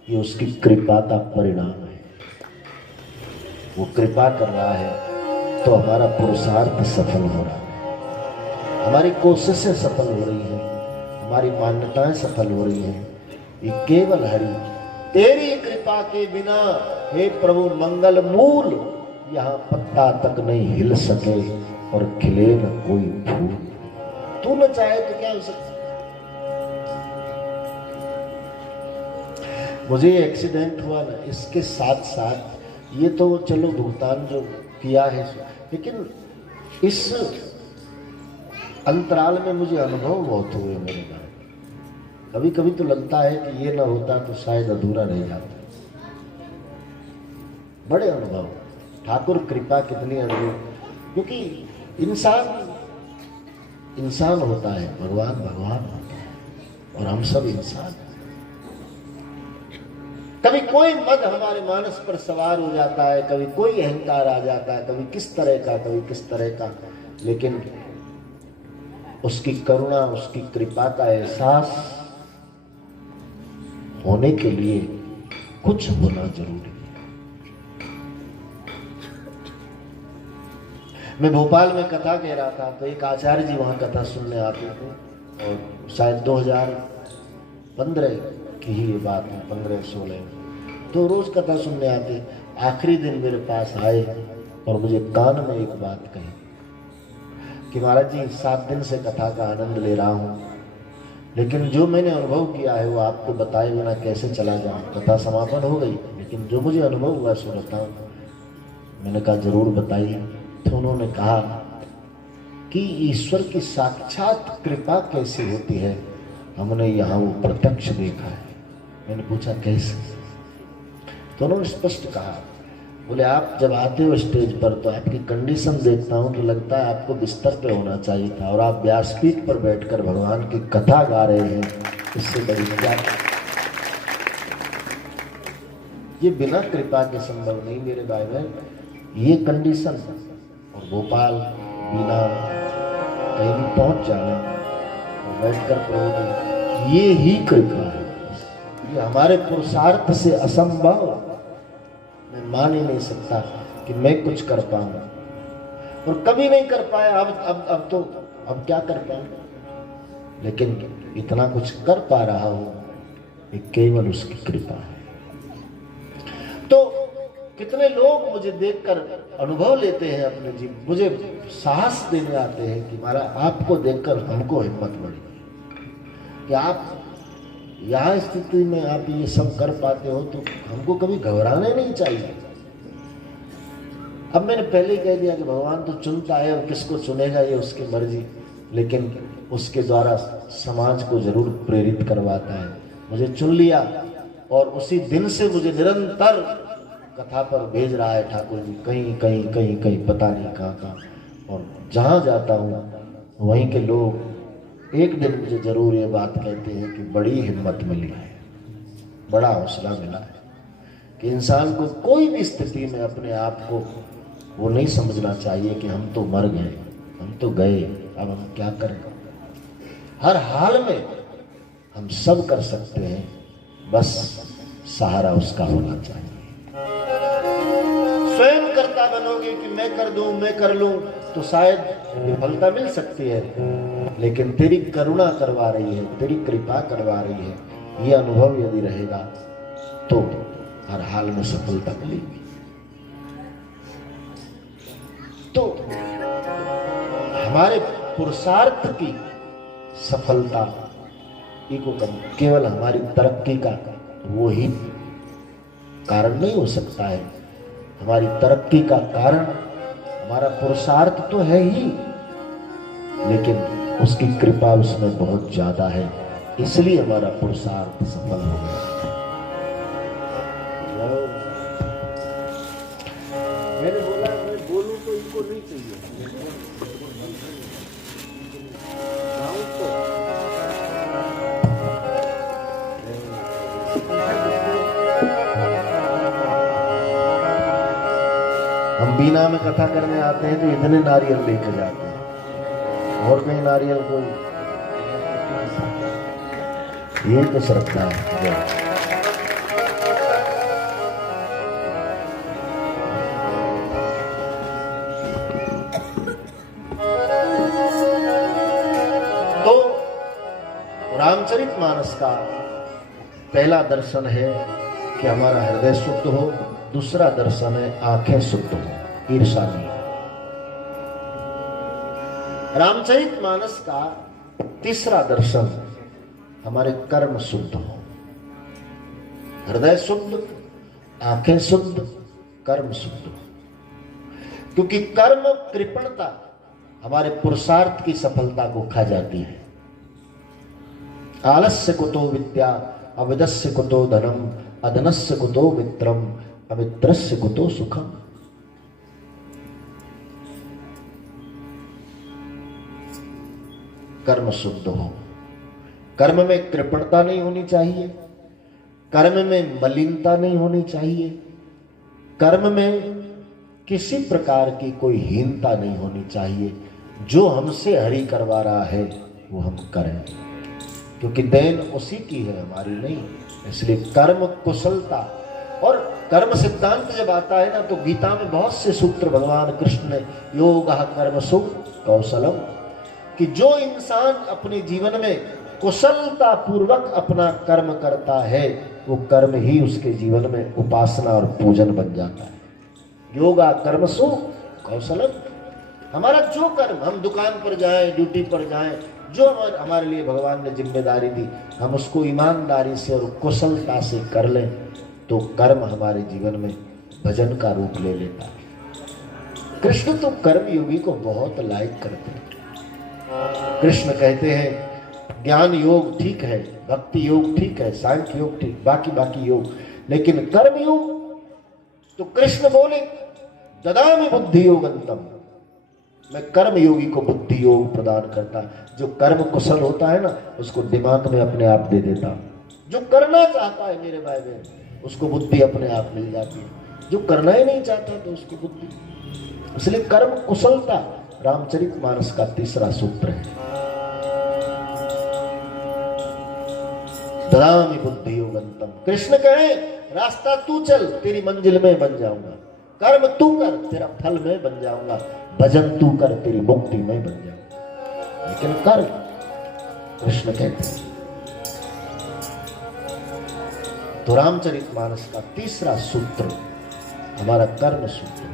ये उसकी कृपा का परिणाम है। वो कृपा कर रहा है तो हमारा पुरुषार्थ सफल हो रहा है, हमारी कोशिशें सफल हो रही हैं, हमारी मान्यताएं सफल हो रही हैं। ये केवल हरि तेरी कृपा के बिना हे प्रभु मंगल मूल, यहाँ पत्ता तक नहीं हिल सके और खिले न कोई फूल। तू न चाहे तो क्या हो सकता। मुझे एक्सीडेंट हुआ ना, इसके साथ साथ ये तो चलो भुगतान जो किया है, लेकिन इस अंतराल में मुझे अनुभव बहुत हुए मेरे भाई। कभी कभी तो लगता है कि ये ना होता तो शायद अधूरा रह जाता। बड़े अनुभव, ठाकुर कृपा कितनी अद्भुत, क्योंकि इंसान होता है, भगवान होता है, और हम सब इंसान हैं। कभी कोई मद हमारे मानस पर सवार हो जाता है, कभी कोई अहंकार आ जाता है, कभी किस तरह का, कभी किस तरह का, लेकिन उसकी करुणा, उसकी कृपा का एहसास होने के लिए कुछ होना जरूरी है। मैं भोपाल में कथा कह रहा था तो एक आचार्य जी वहां कथा सुनने आते थे, और शायद 2015 की ही ये बात है, 15-16, तो रोज कथा सुनने आते। आखिरी दिन मेरे पास आए और मुझे कान में एक बात कही कि महाराज जी 7 दिन से कथा का आनंद ले रहा हूँ, लेकिन जो मैंने अनुभव किया है वो आपको बताए बिना कैसे चला जाऊँ। कथा समापन हो गई, लेकिन जो मुझे अनुभव हुआ सो बताऊं। मैंने कहा जरूर बताइए। तो उन्होंने कहा कि ईश्वर की साक्षात कृपा कैसे होती है, हमने यहाँ वो प्रत्यक्ष देखा है। मैंने पूछा कैसे, तो उन्होंने स्पष्ट कहा, बोले आप जब आते हो स्टेज पर तो आपकी कंडीशन देखता हूँ तो लगता है आपको बिस्तर पे होना चाहिए था, और आप व्यासपीठ पर बैठकर भगवान की कथा गा रहे हैं, इससे बड़ी क्या। ये बिना कृपा के संभव नहीं मेरे भाई बहन। ये कंडीशन, और भोपाल बिना कहीं भी पहुंच जाना और बैठकर प्रभु, ये ही कृपा है। ये हमारे पुरुषार्थ से असंभव, मैं मान ही नहीं सकता कि मैं कुछ कर पाऊं, और कभी नहीं कर पाया। अब क्या कर पाऊं, लेकिन इतना कुछ कर पा रहा हूं, ये केवल उसकी कृपा है। तो कितने लोग मुझे देखकर अनुभव लेते हैं अपने जीवन, मुझे साहस देने आते हैं कि महाराज आपको देखकर हमको हिम्मत बढ़ी कि आप यहाँ स्थिति में आप ये सब कर पाते हो, तो हमको कभी घबराने नहीं चाहिए। अब मैंने पहले ही कह दिया कि भगवान तो चुनता है, और किसको चुनेगा ये उसकी मर्जी, लेकिन उसके द्वारा समाज को जरूर प्रेरित करवाता है। मुझे चुन लिया और उसी दिन से मुझे निरंतर कथा पर भेज रहा है ठाकुर जी, कहीं कहीं कहीं कहीं पता नहीं कहाँ कहाँ, और जहाँ जाता हूँ वहीं के लोग एक दिन मुझे जरूर ये बात कहते हैं कि बड़ी हिम्मत मिली है, बड़ा हौसला मिला है, कि इंसान को कोई भी स्थिति में अपने आप को वो नहीं समझना चाहिए कि हम तो मर गए, हम तो गए, अब हम क्या करें। हर हाल में हम सब कर सकते हैं, बस सहारा उसका होना चाहिए। स्वयं करता बनोगे कि मैं कर दूं, मैं कर लूं, तो शायद विफलता मिल सकती है, लेकिन तेरी करुणा करवा रही है, तेरी कृपा करवा रही है, ये अनुभव यदि रहेगा तो हर हाल में सफलता मिलेगी। तो हमारे पुरुषार्थ की सफलता को केवल हमारी तरक्की का वो ही कारण नहीं हो सकता है। हमारी तरक्की का कारण हमारा पुरुषार्थ तो है ही, लेकिन उसकी कृपा उसमें बहुत ज्यादा है, इसलिए हमारा पुरुषार्थ सफल हो गया। मैंने बोला मैं बोलूं तो इनको नहीं चाहिए, दुनिया में कथा करने आते हैं तो इतने नारियल लेकर जाते हैं, और कहीं नारियल कोई, ये तो श्रद्धा है। तो रामचरितमानस का पहला दर्शन है कि हमारा हृदय शुद्ध हो, दूसरा दर्शन है आंखें शुद्ध हो, ईर्षा नहीं। रामचरितमानस का तीसरा दर्शन हमारे कर्म शुद्ध हो, हृदय शुद्ध, आंखें शुद्ध, कर्म शुद्ध हो। क्योंकि कर्म कृपणता हमारे पुरुषार्थ की सफलता को खा जाती है। आलस्य कुतो विद्या, अविदस्य कुतो धनम, अधनस्य कुतो मित्रम, अमित्रस्य कुतो सुखम। कर्म शुद्ध हो, कर्म में कृपणता नहीं होनी चाहिए, कर्म में मलिनता नहीं होनी चाहिए, कर्म में किसी प्रकार की कोई हीनता नहीं होनी चाहिए। जो हमसे हरि करवा रहा है वो हम करें, क्योंकि देन उसी की है, हमारी नहीं। इसलिए कर्म कुशलता और कर्म सिद्धांत जब आता है ना, तो गीता में बहुत से सूत्र भगवान कृष्ण ने योगः कर्मसु कौशलम, कि जो इंसान अपने जीवन में कुशलता पूर्वक अपना कर्म करता है, वो कर्म ही उसके जीवन में उपासना और पूजन बन जाता है। योगा कर्मसु कौशलम, हमारा जो कर्म, हम दुकान पर जाएं, ड्यूटी पर जाएं, जो हमारे लिए भगवान ने जिम्मेदारी दी, हम उसको ईमानदारी से और कुशलता से कर लें, तो कर्म हमारे जीवन में भजन का रूप ले लेता है। कृष्ण तो कर्म योगी को बहुत लाइक करते हैं। कृष्ण कहते हैं ज्ञान योग ठीक है, भक्ति योग ठीक है, सांख्य योग ठीक, बाकी योग, लेकिन कर्म योग तो कृष्ण बोले ददामि बुद्धि योगंतम, मैं कर्म योगी को बुद्धि योग प्रदान करता। जो कर्म कुशल होता है ना, उसको दिमाग में अपने आप दे देता। जो करना चाहता है मेरे भाई बहन, उसको बुद्धि अपने आप मिल जाती है। जो करना ही नहीं चाहता तो उसको बुद्धि। इसलिए कर्म कुशलता रामचरितमानस का तीसरा सूत्र है। ददामि बुद्धि योगंतम, कृष्ण कहे रास्ता तू चल, तेरी मंजिल में बन जाऊंगा, कर्म तू कर, तेरा फल में बन जाऊंगा, भजन तू कर, तेरी मुक्ति में बन जाऊंगा। लेकिन कर्म, कृष्ण कहते हैं। तो रामचरितमानस का तीसरा सूत्र हमारा कर्म सूत्र है।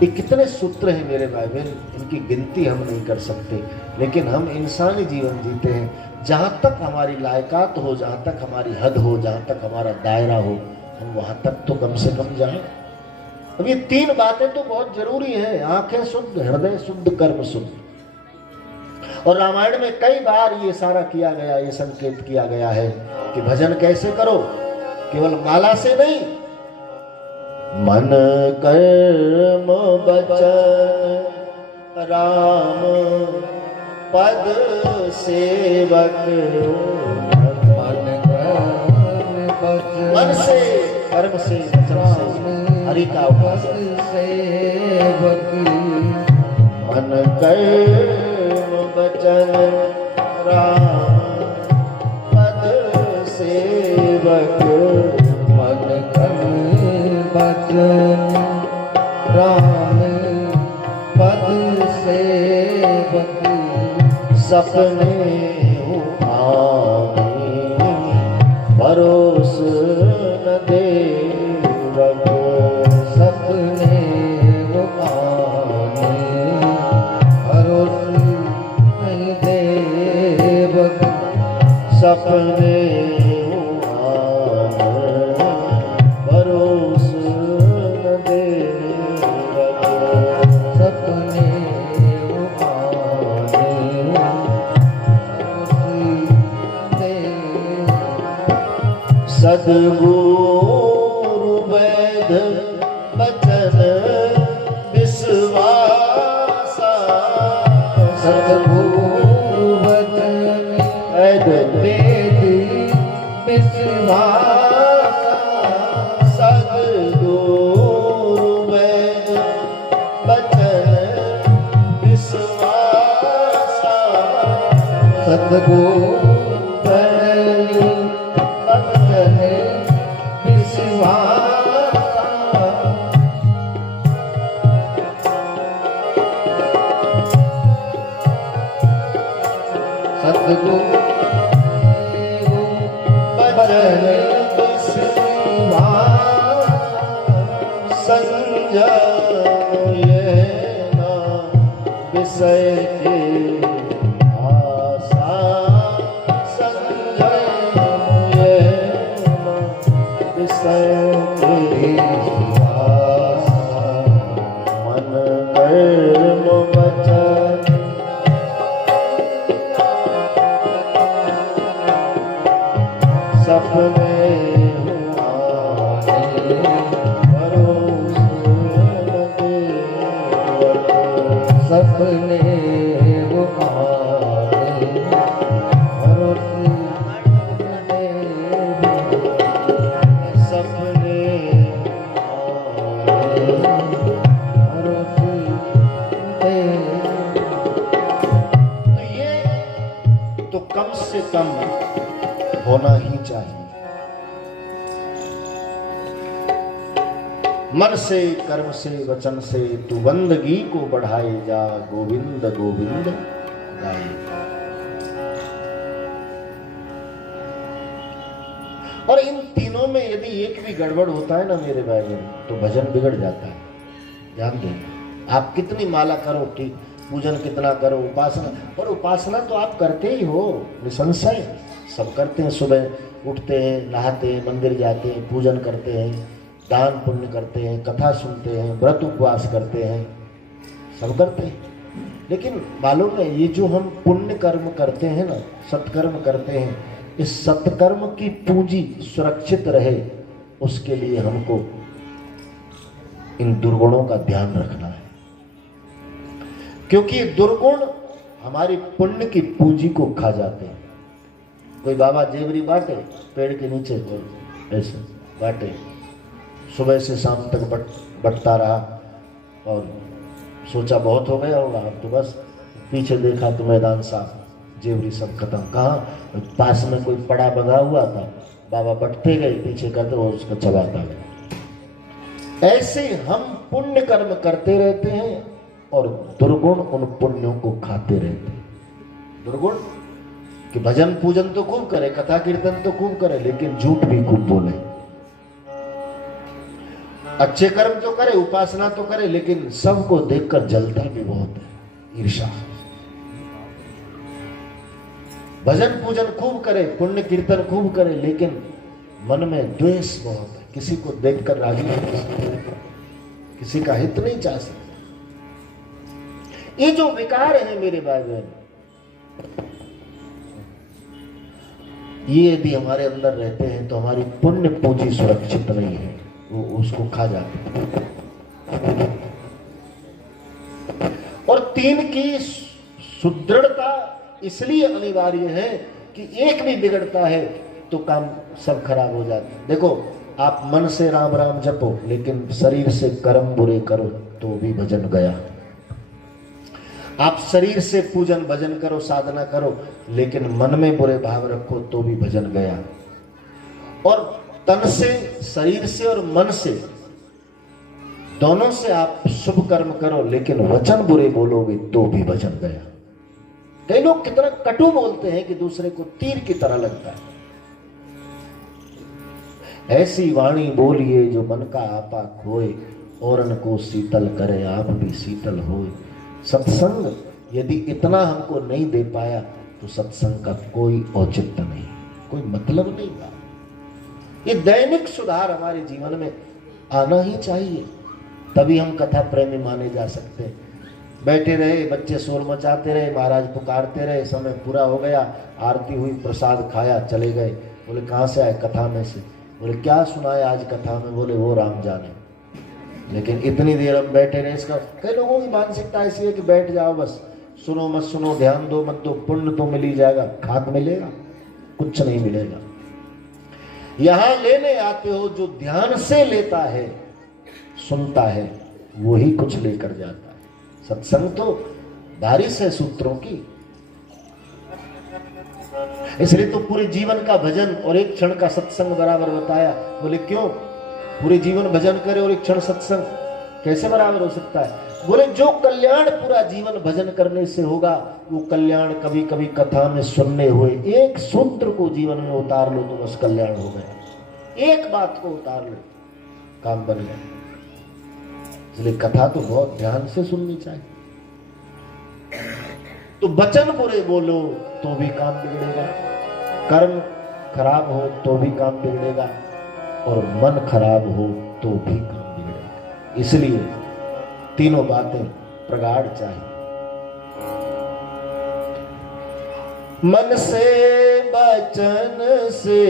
ये कितने सूत्र हैं मेरे भाई बहन, इनकी गिनती हम नहीं कर सकते, लेकिन हम इंसानी जीवन जीते हैं। जहां तक हमारी लायकात हो, जहां तक हमारी हद हो, जहां तक हमारा दायरा हो, हम वहां तक तो कम से कम जाएं। अब ये तीन बातें तो बहुत जरूरी है, आंखें शुद्ध, हृदय शुद्ध, कर्म शुद्ध। और रामायण में कई बार ये सारा किया गया, ये संकेत किया गया है कि भजन कैसे करो, केवल माला से नहीं, मन कर्म बचन राम पद सेवक, मन से, कर्म से, वचन से, हरि का उपासक सेवक। मन कर्म बचन राम पद सेवक, मन कर्म बचन राम पद सेवक। सपने आने भरोस न देवक, सपने आने भरोस नहीं देवक, सपने आने भरोस न देवक, सपने सद्गुरु वैद बचन विश्वासा, सद्गुरु वचन वैद विश्वासा। संजय ना विषय के आशा, संजय ना विषय के आशा, मन कर्म वचन सपने सपने वो आए सपने तो ये तो कम से कम होना ही चाहिए। मन से कर्म से वचन से तू बंदगी को बढ़ाए जा, गोविंद गोविंद गाए। और इन तीनों में यदि एक भी गड़बड़ होता है ना मेरे भाई बहन, तो भजन बिगड़ जाता है। ध्यान दो, आप कितनी माला करो, ठीक पूजन कितना करो, उपासना, और उपासना तो आप करते ही हो, निसंशय सब करते हैं। सुबह उठते हैं, नहाते हैं, मंदिर जाते हैं, पूजन करते हैं, दान पुण्य करते हैं, कथा सुनते हैं, व्रत उपवास करते हैं, सब करते हैं। लेकिन मालूम है, ये जो हम पुण्य कर्म करते हैं ना, सत्कर्म करते हैं, इस सत्कर्म की पूंजी सुरक्षित रहे, उसके लिए हमको इन दुर्गुणों का ध्यान रखना है। क्योंकि दुर्गुण हमारी पुण्य की पूंजी को खा जाते हैं। कोई बाबा जेवरी बांटे पेड़ के नीचे, ऐसे बांटे, सुबह से शाम तक बटता रहा और सोचा बहुत हो गया होगा, अब तो बस पीछे देखा तो मैदान साफ, जेवरी सब खत्म। कहाँ? पास में कोई पड़ा बंधा हुआ था, बाबा बटते गए, पीछे करते वो उसको चबाता गया। ऐसे हम पुण्य कर्म करते रहते हैं और दुर्गुण उन पुण्यों को खाते रहते हैं। दुर्गुण कि भजन पूजन तो खूब करे, कथा कीर्तन तो खूब करे, लेकिन झूठ भी खूब बोले। अच्छे कर्म तो करे, उपासना तो करे, लेकिन सबको देखकर जलता भी बहुत है, ईर्ष्या। भजन पूजन खूब करे, पुण्य कीर्तन खूब करे, लेकिन मन में द्वेष बहुत है, किसी को देखकर राजी नहीं हो सकते, किसी का हित नहीं चाह सकते। ये जो विकार है मेरे भाई बहन, ये यदि हमारे अंदर रहते हैं तो हमारी पुण्य पूंजी सुरक्षित नहीं है, वो उसको खा जाते हैं। और तीन की सुदृढ़ता इसलिए अनिवार्य है कि एक भी बिगड़ता है तो काम सब खराब हो जाता है। देखो, आप मन से राम राम जपो, लेकिन शरीर से कर्म बुरे करो तो भी भजन गया। आप शरीर से पूजन भजन करो, साधना करो, लेकिन मन में बुरे भाव रखो तो भी भजन गया। और तन से, शरीर से और मन से, दोनों से आप शुभ कर्म करो, लेकिन वचन बुरे बोलोगे तो भी भजन गया। कई लोग कितना कटु बोलते हैं कि दूसरे को तीर की तरह लगता है। ऐसी वाणी बोलिए जो मन का आपा खोए, औरन को शीतल करे आप भी शीतल होए। सत्संग यदि इतना हमको नहीं दे पाया तो सत्संग का कोई औचित्य नहीं, कोई मतलब नहीं था। ये दैनिक सुधार हमारे जीवन में आना ही चाहिए, तभी हम कथा प्रेमी माने जा सकते हैं। बैठे रहे, बच्चे शोर मचाते रहे, महाराज पुकारते रहे, समय पूरा हो गया, आरती हुई, प्रसाद खाया, चले गए। बोले कहाँ से आए? कथा में से। बोले क्या सुनाए आज कथा में? बोले वो राम जाने। लेकिन इतनी देर हम बैठे रहे, इसका कई लोगों की मानसिकता ऐसी है कि बैठ जाओ बस, सुनो मत सुनो, ध्यान दो मत दो, पुण्य तो मिल ही जाएगा, खाक मिलेगा? कुछ नहीं मिलेगा। यहां लेने आते हो जो ध्यान से लेता है, सुनता है, वही कुछ लेकर जाता है। सत्संग तो बारिश है सूत्रों की, इसलिए तो पूरे जीवन का भजन और एक क्षण का सत्संग बराबर बताया। बोले क्यों? पूरे जीवन भजन करे और एक क्षण सत्संग कैसे बराबर हो सकता है? बोले जो कल्याण पूरा जीवन भजन करने से होगा, वो कल्याण कभी कभी कथा में सुनने हुए एक सूत्र को जीवन में उतार लो तो बस कल्याण हो गया। एक बात को उतार ले, काम बन गया। इसलिए कथा तो बहुत ध्यान से सुननी चाहिए। तो वचन बुरे बोलो तो भी काम बिगड़ेगा, कर्म खराब हो तो भी काम बिगड़ेगा, और मन खराब हो तो भी काम बिगड़ेगा। इसलिए तीनों बातें प्रगाढ़ चाहिए। मन से, वचन से,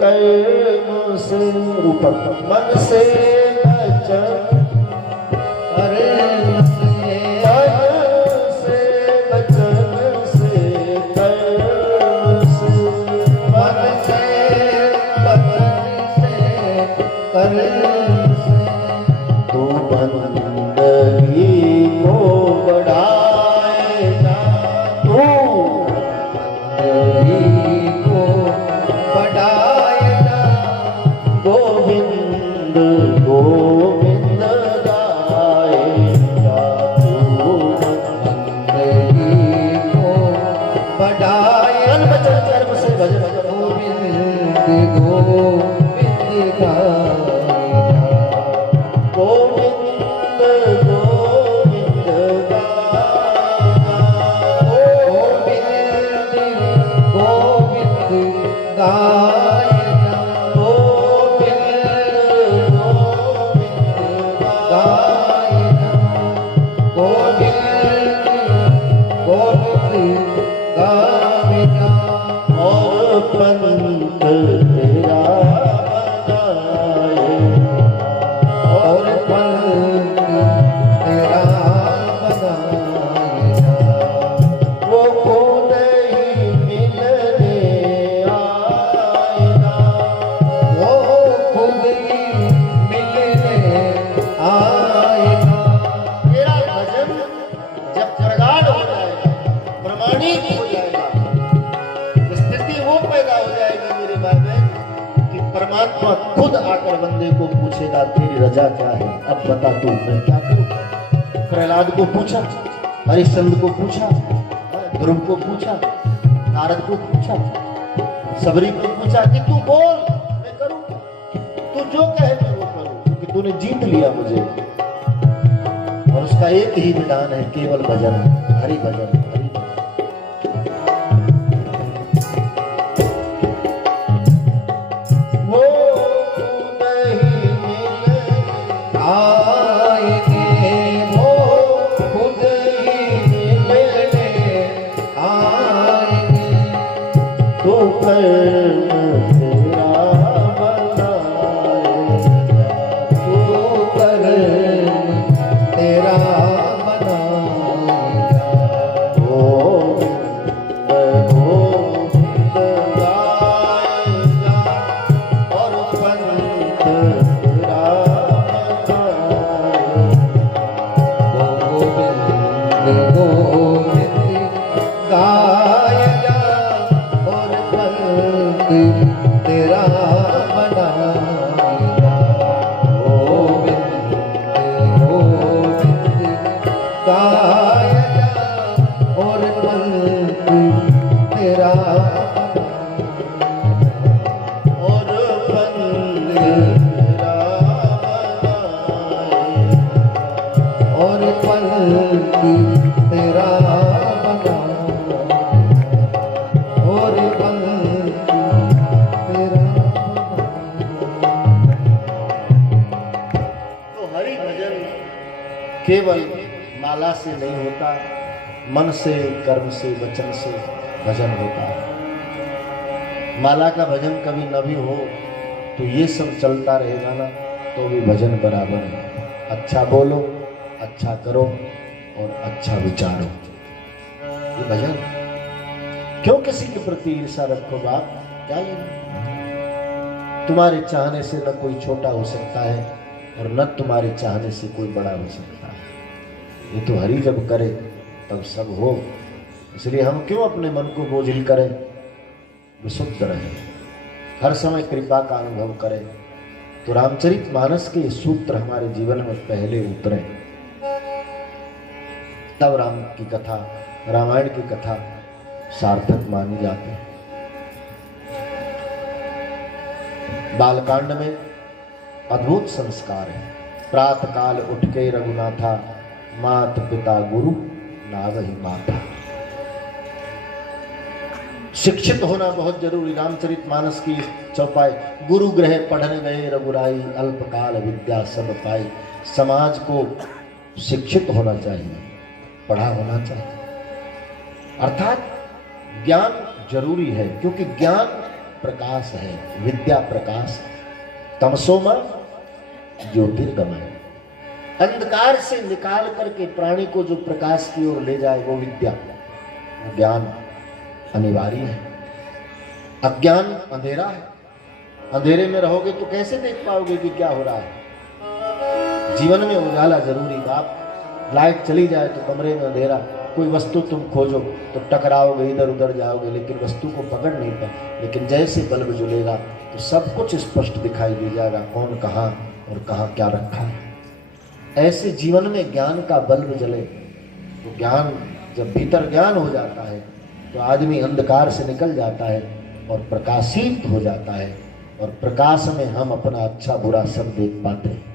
कर्म से, ऊपर मन से, वचन, कर्म से, वचन से, कर्म से, मन से, वचन से, कर्म से, तू बंदगी को बढ़ाएगा, तू को बढ़ाएगा, गोविंद गोविंद गाएगा, तू बंदगी को बढ़ाएगा, वचन कर्म से भजन, गोविंद गोविंद गाएगा, गोविंद गोविंद गाएगा, गायना, गोविंद गोविंद गायना, गोविंद गोविंद गायना, और पंथ तेरा बनाए, और पंथ तेरा बनाए, वो खुद ही मिलने परमात्मा खुद आकर बंदे को पूछेगा तेरी रजा क्या है, अब बता तू मैं क्या करूं। प्रहलाद को पूछा, हरिश्चंद्र को पूछा, ध्रुव को पूछा, नारद को पूछा, सबरी को पूछा कि तू बोल मैं करूं, तू जो कहे मैं वो करूं, क्योंकि तूने जीत लिया मुझे। और उसका एक ही विधान है, केवल भजन, हरि भजन, हरि केवल माला से नहीं होता, मन से, कर्म से, वचन से भजन होता है। माला का भजन कभी न भी हो तो ये सब चलता रहेगा ना, तो भी भजन बराबर है। अच्छा बोलो, अच्छा करो और अच्छा विचारो, ये भजन। क्यों किसी के प्रति ईर्ष्या रखो बाप, क्या ये तुम्हारे चाहने से न कोई छोटा हो सकता है और न तुम्हारे चाहने से कोई बड़ा हो सकता है। ये तो हरि जब करे तब सब हो। इसलिए हम क्यों अपने मन को बोझिल करें, विशुद्ध रहे, हर समय कृपा का अनुभव करें। तो रामचरितमानस के सूत्र हमारे जीवन में पहले उतरे, तब राम की कथा, रामायण की कथा सार्थक मानी जाती है। बालकांड में अद्भुत संस्कार है। प्रातः काल उठ के रघुनाथा, मात पिता गुरु नावहि माता। शिक्षित होना बहुत जरूरी। रामचरितमानस की चौपाई, गुरु गृह पढ़ने गए रघुराई, अल्पकाल विद्या सब पाई। समाज को शिक्षित होना चाहिए, पढ़ा होना चाहिए, अर्थात ज्ञान जरूरी है, क्योंकि ज्ञान प्रकाश है, विद्या प्रकाश है। तमसोमा ज्योतिर्गमय, अंधकार से निकाल करके प्राणी को जो प्रकाश की ओर ले जाए वो विद्या, वो ज्ञान अनिवार्य है। अज्ञान अंधेरा है, अंधेरे में रहोगे तो कैसे देख पाओगे कि क्या हो रहा है। जीवन में उजाला जरूरी। आप लाइट चली जाए तो कमरे में अंधेरा, कोई वस्तु तुम खोजो तो टकराओगे, इधर उधर जाओगे, लेकिन वस्तु को पकड़ नहीं पाए। लेकिन जैसे बल्ब जलेगा तो सब कुछ स्पष्ट दिखाई दे जाएगा, कौन कहाँ और कहाँ क्या रखा है। ऐसे जीवन में ज्ञान का बल्ब जले तो ज्ञान, जब भीतर ज्ञान हो जाता है तो आदमी अंधकार से निकल जाता है और प्रकाशित हो जाता है, और प्रकाश में हम अपना अच्छा बुरा सब देख पाते हैं।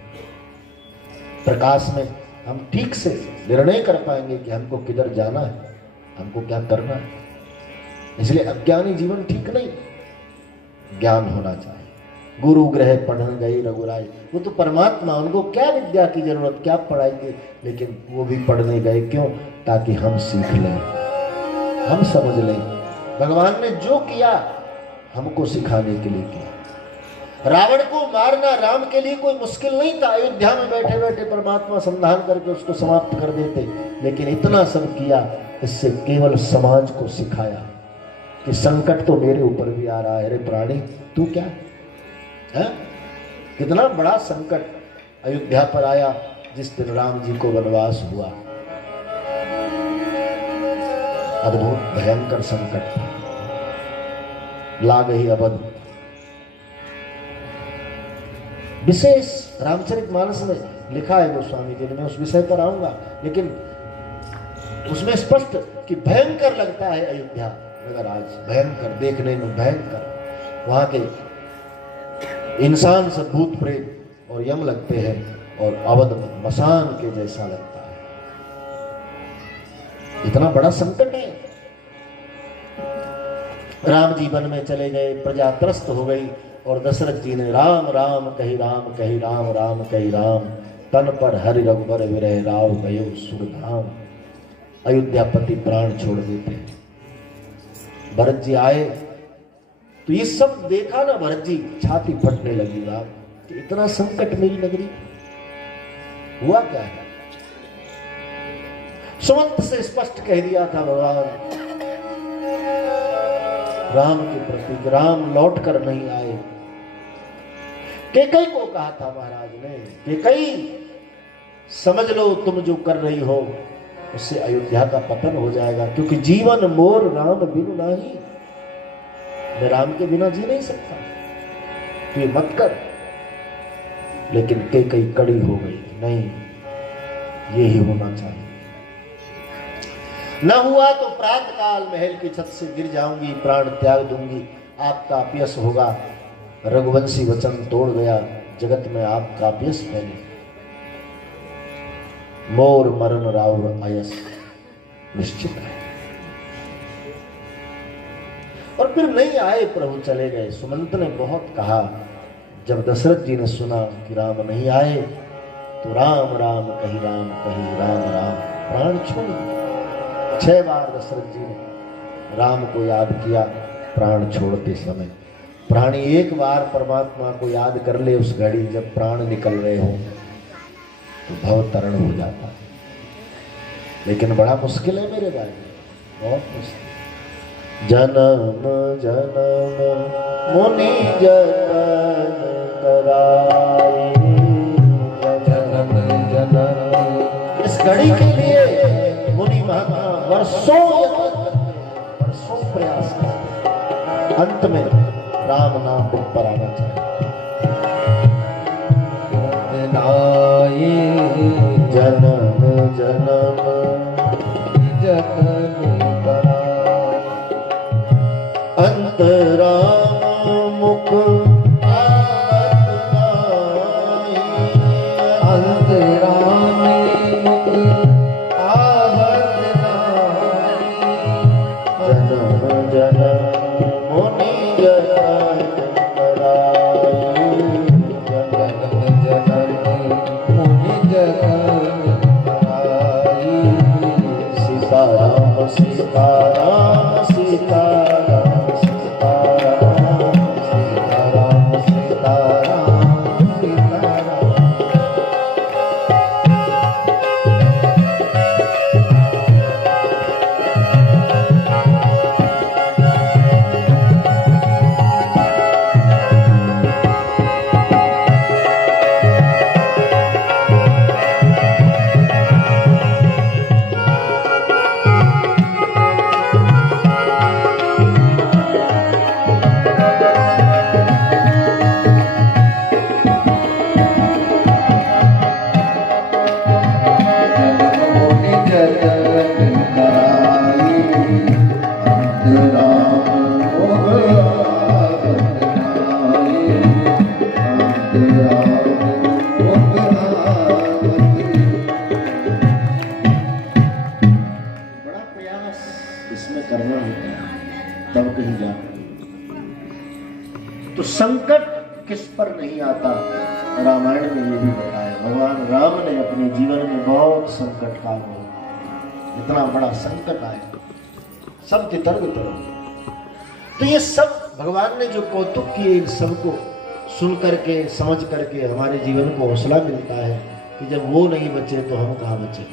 प्रकाश में हम ठीक से निर्णय कर पाएंगे कि हमको किधर जाना है, हमको क्या करना है। इसलिए अज्ञानी जीवन ठीक नहीं, ज्ञान होना चाहिए। गुरु गृह पढ़ने गए रघुराई, वो तो परमात्मा, उनको क्या विद्या की जरूरत, क्या पढ़ाई की, लेकिन वो भी पढ़ने गए क्यों? ताकि हम सीख लें, हम समझ लें। भगवान ने जो किया हमको सिखाने के लिए किया। रावण को मारना राम के लिए कोई मुश्किल नहीं था। अयोध्या में बैठे बैठे परमात्मा संधान करके उसको समाप्त कर देते, लेकिन इतना सब किया, इससे केवल समाज को सिखाया कि संकट तो मेरे ऊपर भी आ रहा है। रे प्राणी, तू क्या है? कितना बड़ा संकट अयोध्या पर आया जिस दिन राम जी को वनवास हुआ। अद्भुत भयंकर संकट था। ला गई अवध। विशेष रामचरितमानस में लिखा है गोस्वामी जी ने, मैं उस विषय पर आऊंगा, लेकिन उसमें स्पष्ट कि भयंकर लगता है अयोध्या नगर आज, भयंकर, देखने में भयंकर। वहां के इंसान सब भूत प्रेत और यम लगते हैं, और अवध मसान के जैसा लगता है। इतना बड़ा संकट है। राम जी वन में चले गए, प्रजा त्रस्त हो गई, और दशरथ जी ने राम राम कही राम कही राम राम कही राम, तन पर हरि रघुबर विरह राव गयो सुरधाम। अयोध्यापति प्राण छोड़ देते। भरत जी आए तो ये सब देखा ना, भरत जी छाती फटने लगी। राम कि इतना संकट मेरी नगरी, हुआ क्या है? सुमंत से स्पष्ट कह दिया था भगवान राम के प्रति, राम लौट कर नहीं आए। केकई को कहा था महाराज ने, केकई समझ लो तुम जो कर रही हो उससे अयोध्या का पतन हो जाएगा, क्योंकि जीवन मोर राम बिनु नाही, मैं राम के बिना जी नहीं सकता, तो ये मत कर। लेकिन केकई कड़ी हो गई, नहीं ये ही होना चाहिए। न हुआ तो प्रातःकाल महल की छत से गिर जाऊंगी, प्राण त्याग दूंगी, आपका अपयश होगा। रघुवंशी वचन तोड़ गया, जगत में आपका अपयश फैले। मोर मरण राव आयस निश्चित है। और फिर नहीं आए, प्रभु चले गए। सुमंत ने बहुत कहा। जब दशरथ जी ने सुना कि राम नहीं आए तो राम राम कही राम राम, प्राण छोड़ दिए। 6 बार दशरथ जी ने राम को याद किया प्राण छोड़ते समय। प्राणी एक बार परमात्मा को याद कर ले, उस घड़ी जब प्राण निकल रहे हो तो भव तरण हो जाता है। लेकिन बड़ा मुश्किल है मेरे भाई, बहुत मुश्किल। जन्म जन्म मुनि जतन कराए, जन्म जन्म, इस घड़ी के लिए मुनि महात्मा वर्षों प्रयास करते, अंत में राम नाम मुख पर आना चाहिए। जन्म जन्म जतन कराए, अंत राम मुख तेरा बड़ा प्रयास इसमें करना होता है तब कहीं जा। तो संकट किस पर नहीं आता, रामायण में ये भी बताया। भगवान राम ने अपने जीवन में बहुत संकट काटे, इतना बड़ा संकट आया, सब तितर बितर। तो ये सब भगवान ने जो कौतुक किए, इन सबको सुन करके समझ करके हमारे जीवन को हौसला मिलता है कि जब वो नहीं बचे तो हम कहाँ बचे।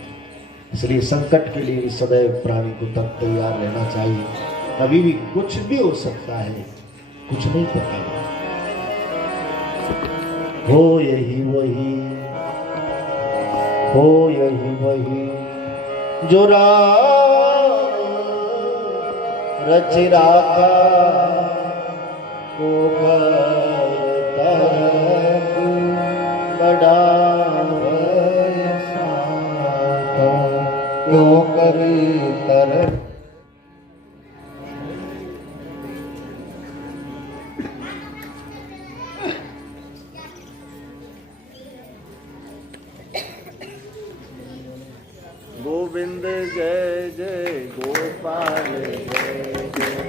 इसलिए संकट के लिए सदैव प्राणी को तब तैयार रहना चाहिए। कभी भी कुछ भी हो सकता है, कुछ नहीं पता। हो यही वही, हो यही वही जो रच राखा को करता बड़ा क्यों करी तरह गोविंद जय जय गोपाल जय जय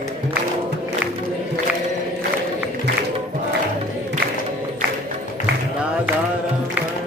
राधा रमण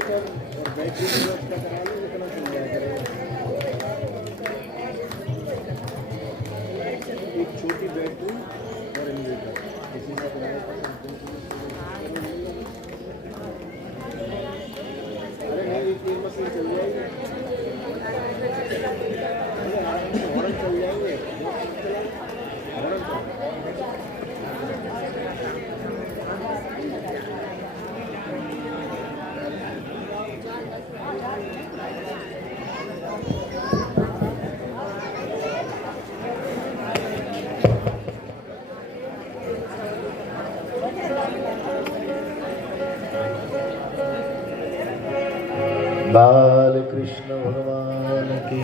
इन्वर्टर और बैटरी की व्यवस्था करा लो, इतना चल जाया करेगा। एक छोटी बैटरी और इन्वर्टर इसी का किराया। अरे नहीं, एक तीन मशीन चल जाएगी, हॉर्न चल जाएंगे, हॉर्न चल। बाल कृष्ण भगवान की।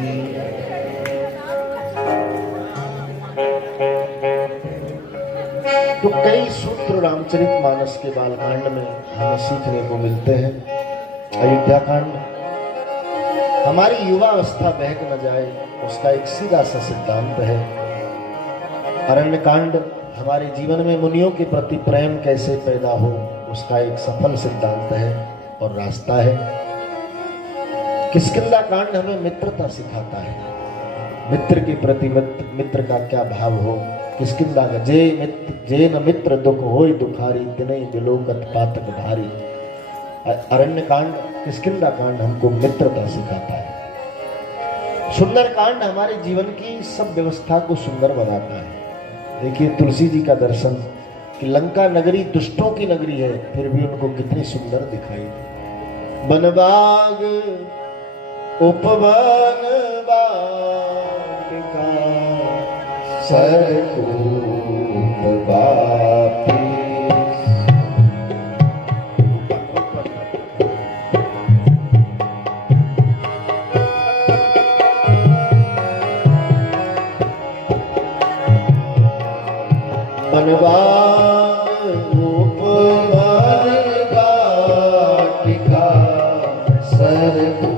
तो कई सूत्र रामचरितमानस के बालकांड में हमें सीखने को मिलते हैं। अयोध्या कांड हमारी युवा अवस्था बहक न जाए उसका एक सीधा सा सिद्धांत है। अरण्य कांड हमारे जीवन में मुनियों के प्रति प्रेम कैसे पैदा हो उसका एक सफल सिद्धांत है और रास्ता है। किष्किंधा कांड हमें मित्रता सिखाता है, मित्र के प्रति मित्र का क्या भाव हो। किष्किंधा का जे न मित्र दुख होय दुखारी तिनहि बिलोकत पातक भारी। अरण्य कांड किष्किंधा कांड हमको मित्रता सिखाता है। सुंदर कांड हमारे जीवन की सब व्यवस्था को सुंदर बनाता है। देखिए तुलसी जी का दर्शन कि लंका नगरी दुष्टों की नगरी है फिर भी उनको कितनी सुंदर दिखाई दी। बनबाग उपवन वाटिका सरकूप बापी। बनबाग उपवन वाटिका सरकूप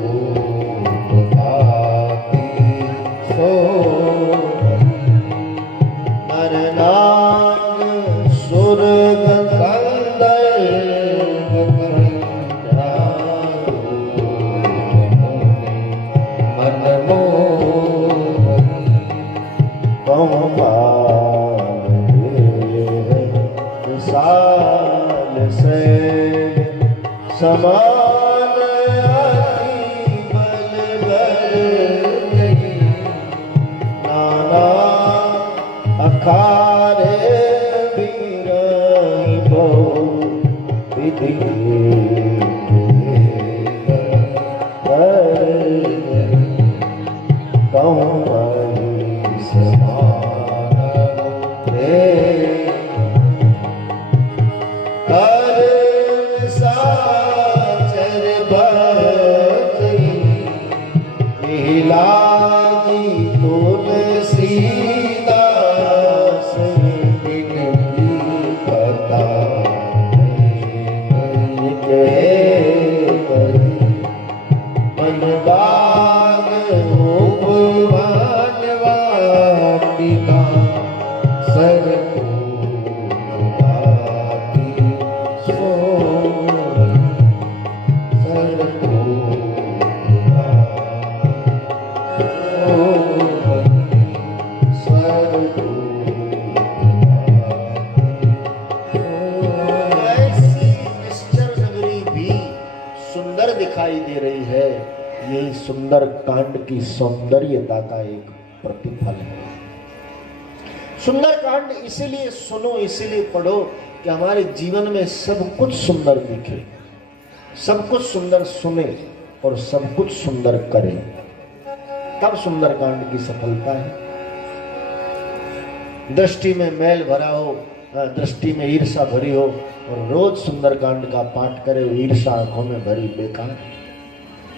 समान अति बल बर नहीं नाना अखारे बीरही विधि कहूँ समान रे दिखाई दे रही है। यही सुंदर कांड की सौंदर्यता का एक प्रतिफल है। सुंदर कांड इसीलिए सुनो, इसीलिए पढ़ो कि हमारे जीवन में सब कुछ सुंदर दिखे, सब कुछ सुंदर सुने और सब कुछ सुंदर करे। तब सुंदर कांड की सफलता है। दृष्टि में मैल भरा हो, दृष्टि में ईर्षा भरी हो और रोज सुंदरकांड का पाठ करे, ईर्षा आंखों में भरी बेकार।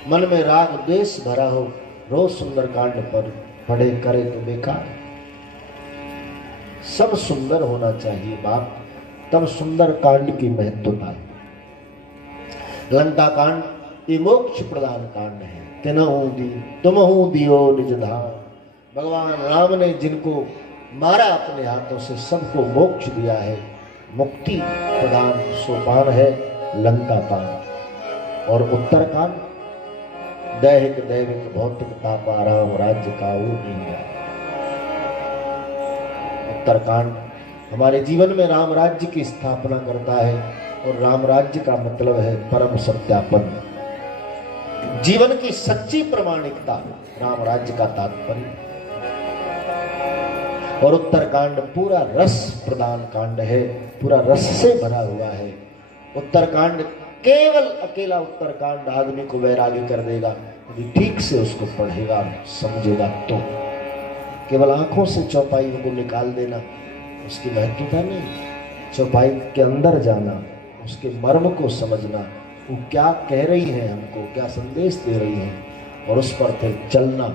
मन में राग द्वेष भरा हो, रोज सुंदरकांड पर पढ़े करे तो बेकार। सब सुंदर होना चाहिए बाप, तब सुंदर कांड की महत्वता है। लंका कांड ये मोक्ष प्रदान कांड है। तिनहु दी तुमहु दियो निज धाम। भगवान राम ने जिनको मारा अपने हाथों से सबको मोक्ष दिया है। मुक्ति प्रदान सोपान है लंका कांड। और उत्तरकांड दैहिक दैविक भौतिक ताप आराम राज्य का वो नहीं। उत्तरकांड हमारे जीवन में राम राज्य की स्थापना करता है और राम राज्य का मतलब है परम सत्यापन, जीवन की सच्ची प्रमाणिकता, राम राज्य का तात्पर्य। और उत्तरकांड पूरा रस प्रदान कांड है, पूरा रस से भरा हुआ है। उत्तरकांड केवल अकेला उत्तरकांड आदमी को वैरागी कर देगा यदि ठीक से उसको पढ़ेगा समझेगा तो। केवल आंखों से चौपाई को निकाल देना उसकी महत्वता नहीं, चौपाई के अंदर जाना, उसके मर्म को समझना, वो क्या कह रही है हमको, क्या संदेश दे रही है, और उस पर फिर चलना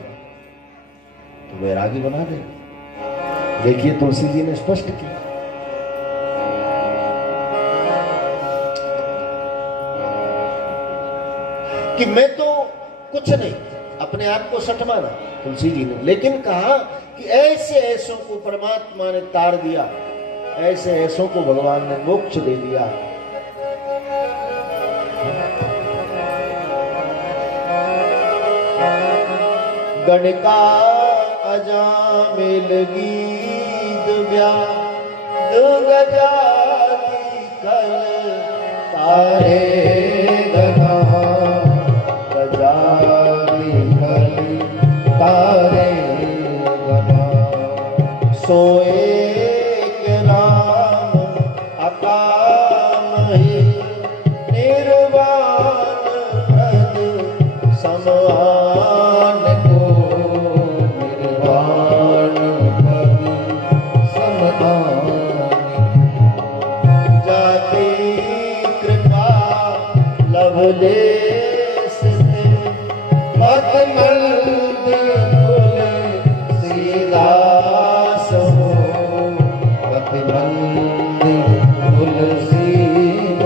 तो वैरागी बना दे। देखिए तुलसी जी ने स्पष्ट किया कि मैं तो कुछ नहीं, अपने आप को सठ माना तुलसी जी ने, लेकिन कहा कि ऐसे ऐसों को परमात्मा ने तार दिया, ऐसे ऐसों को भगवान ने मोक्ष दे दिया। गणिका अजामिल गीत ब्या दुगजादी कल तारे गना गजादी कल तारे गना सोए के राम अकाम ही निर्वाण प्रद समान को निर्वाण प्रद समान जाति कृपा लवलेश मत मल्द तुलसीदास हो, मत मल्द तुलसीदास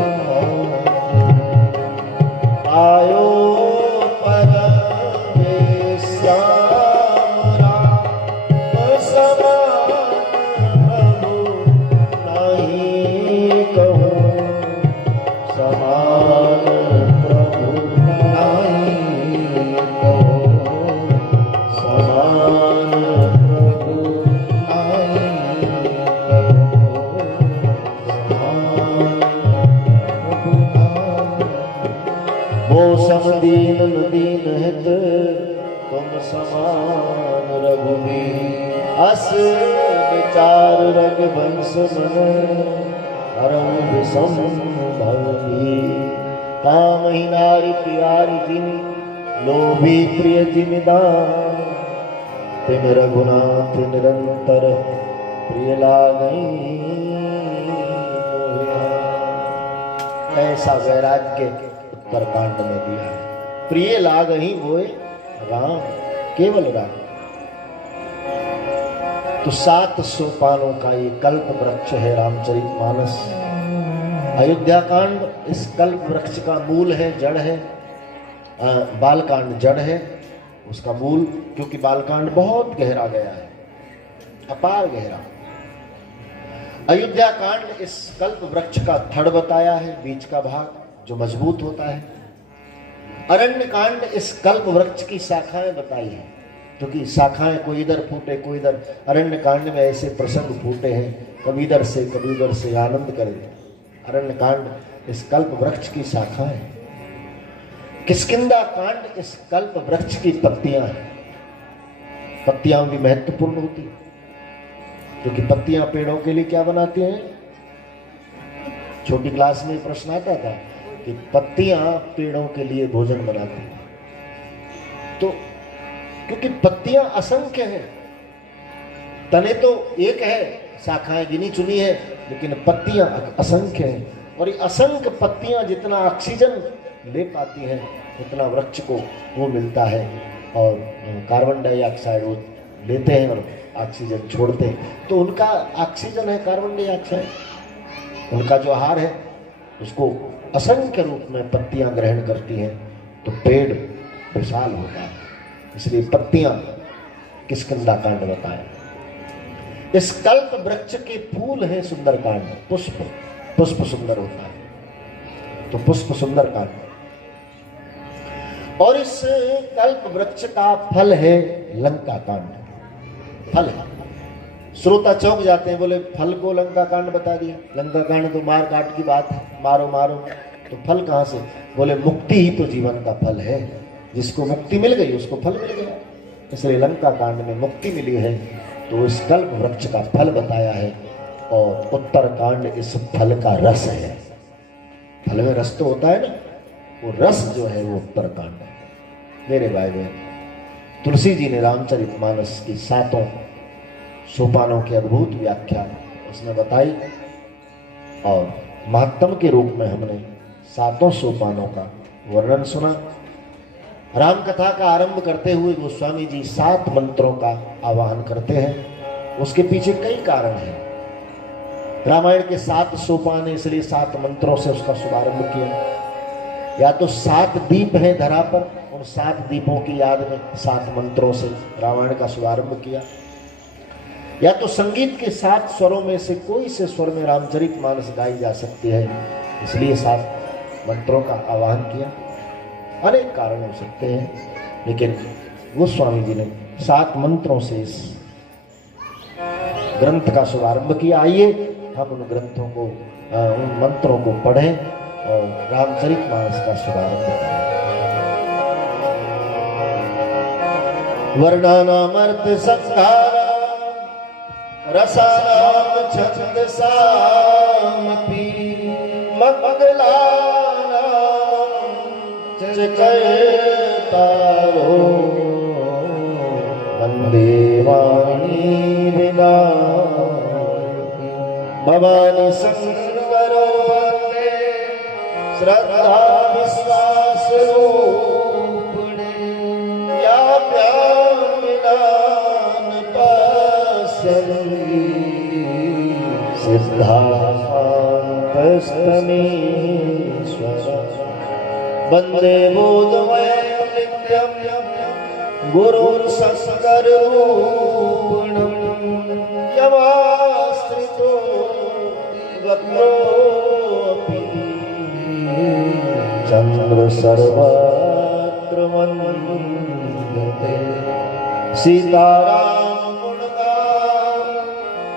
आयो परम श्याम राम समान प्रभु नहीं कहो, समान प्रभु नहीं कहो, समान प्रभु नहीं कहो, वो समदीन दीन हित तुम समान रघुबीर अस विचार रघुवंश मन हरम विषम भवनी काम ही नारी प्यारी जिनी लोभी प्रिय जिमिदान तिम रघुनाथ निरंतर प्रिय लागई। ऐसा वैराग्य उत्तरकांड में दिया है। प्रिय लागई वो राम, केवल राम। तो 7 सोपानों का ये कल्प वृक्ष है रामचरितमानस। अयोध्या कांड इस कल्प वृक्ष का मूल है, जड़ है। बालकांड जड़ है उसका मूल, क्योंकि बालकांड बहुत गहरा गया है, अपार गहरा। अयोध्या कांड इस कल्प वृक्ष का थड़ बताया है, बीच का भाग जो मजबूत होता है। अरण्य कांड इस कल्प वृक्ष की शाखाएं बताई है, क्योंकि शाखाएं कोई इधर फूटे कोई इधर। अरण्य कांड में ऐसे प्रसंग फूटे हैं, कभी इधर से कभी उधर से, आनंद करे। अरण्य कांड इस कल्प वृक्ष की शाखाएं। किष्किंधा कांड इस कल्प वृक्ष की पत्तियां हैं। पत्तियां भी महत्वपूर्ण होती, क्योंकि पत्तियां पेड़ों के लिए क्या बनाती हैं। छोटी क्लास में प्रश्न आता था कि पत्तियां पेड़ों के लिए भोजन बनाती हैं। तो क्योंकि पत्तियां असंख्य हैं, तने तो एक है, शाखाएं गिनी चुनी है, लेकिन पत्तियां असंख्य हैं। और ये असंख्य पत्तियां जितना ऑक्सीजन ले पाती हैं उतना वृक्ष को वो मिलता है, और कार्बन डाइऑक्साइड वो लेते हैं और ऑक्सीजन छोड़ते हैं। तो उनका ऑक्सीजन है कार्बन डाइऑक्साइड, उनका जो आहार है उसको असंख्य रूप में पत्तियां ग्रहण करती हैं, तो पेड़ विशाल होता है। इसलिए पत्तियां किष्किंधा कांड बताया। इस कल्प वृक्ष के फूल हैं सुंदरकांड, पुष्प, पुष्प सुंदर होता है, तो पुष्प सुंदरकांड। और इस कल्प वृक्ष का फल है लंका कांड। फल है। श्रोता चौंक जाते हैं, बोले फल को लंका कांड बता दिया। लंका कांड तो मार काट की बात है, मारो मारो, तो फल कहाँ से? बोले मुक्ति ही तो जीवन का फल है। जिसको मुक्ति मिल गई उसको फल मिल गया, इसलिए लंका कांड में मुक्ति मिली है तो इस कल्प वृक्ष का फल बताया है। और उत्तर कांड इस फल का रस है। फल में रस तो होता है ना, वो रस जो है वो उत्तर कांड है। मेरे भाई बहन, तुलसी जी ने रामचरितमानस की 7 सोपानों की अद्भुत व्याख्या उसने बताई और महात्म के रूप में हमने 7 सोपानों का वर्णन सुना। राम कथा का आरंभ करते हुए गोस्वामी जी 7 मंत्रों का आवाहन करते हैं। उसके पीछे कई कारण हैं। रामायण के 7 सोपान, इसलिए 7 मंत्रों से उसका शुभारंभ किया। या तो 7 दीप हैं धरा पर, उन 7 दीपों की याद में 7 मंत्रों से रामायण का शुभारंभ किया। या तो संगीत के 7 स्वरों में से कोई से स्वर में रामचरितमानस गाई जा सकती है, इसलिए 7 मंत्रों का आवाहन किया। अनेक कारण हो सकते हैं, लेकिन गोस्वामी जी ने 7 मंत्रों से इस ग्रंथ का शुभारंभ किया। आइए हम उन ग्रंथों को, उन मंत्रों को पढ़ें और रामचरितमानस का शुभारंभ करें। वर्णानामर्थ संहारा रसानाम छंदसामपि मंगलानाम चकैतारो वंदे वाणी विना भवानी शंकरो वंदे श्रद्धा विश्वास रूपिणे या प्यामिनान पश्यन्ति सिद्धान्तस्तमीश्वर वंदे बोधमयं नित्यं गुरुं शंकररूपिणं यमाश्रितो वक्रोऽपि चंद्र सर्वत्र वन्दते सीताराम गुणगान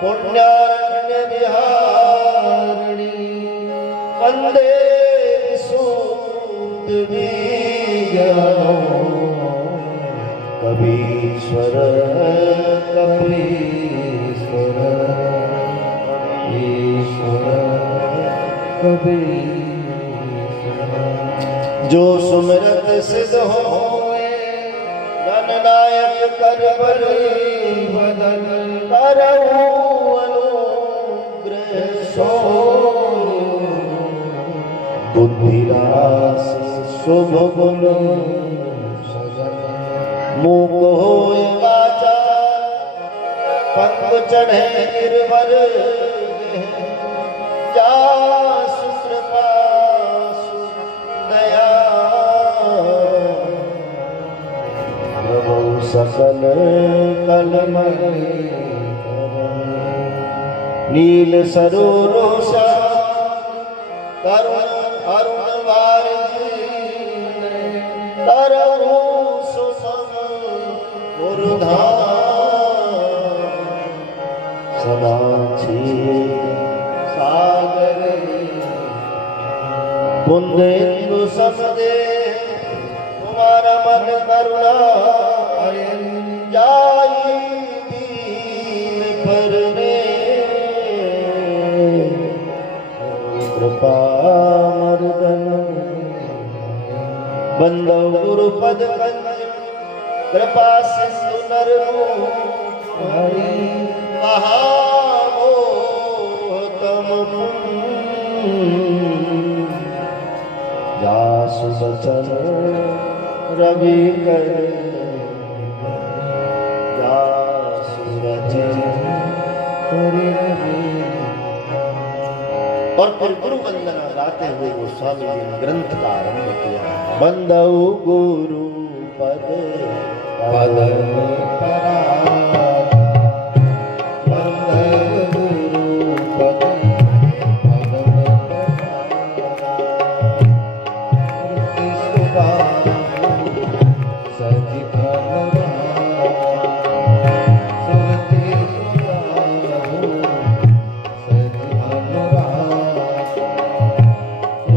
पुण्यारण्य विहारिणी वंदे कबीश्वर कपीश्वर ईश्वर कबीश्वर जो सुमिरत सिद्ध होए गणनायक कर बदन करहु अनुग्रह सो बुद्धिरास शुभ गुण मुख होय वाचा पंख चढ़े निर्भर जासु कृपासु दया प्रभु सकल कलमल नील सरोरोषा करुण अरुण तरहु सुसम सदा सागर बुंदेन्दु समदे तुम्हारा मन करुणा जाई दीन पर रे कृपा मर्दन बंदो गुरु पद कंज कृपा सिंधु नरनु महामोहतम जासु बचन रवि कर जासु रचन और फिर गुरु वंदना गाते हुए गोस्वामी जी ने ग्रंथ का आरंभ किया। बंदौ गुरु पद पद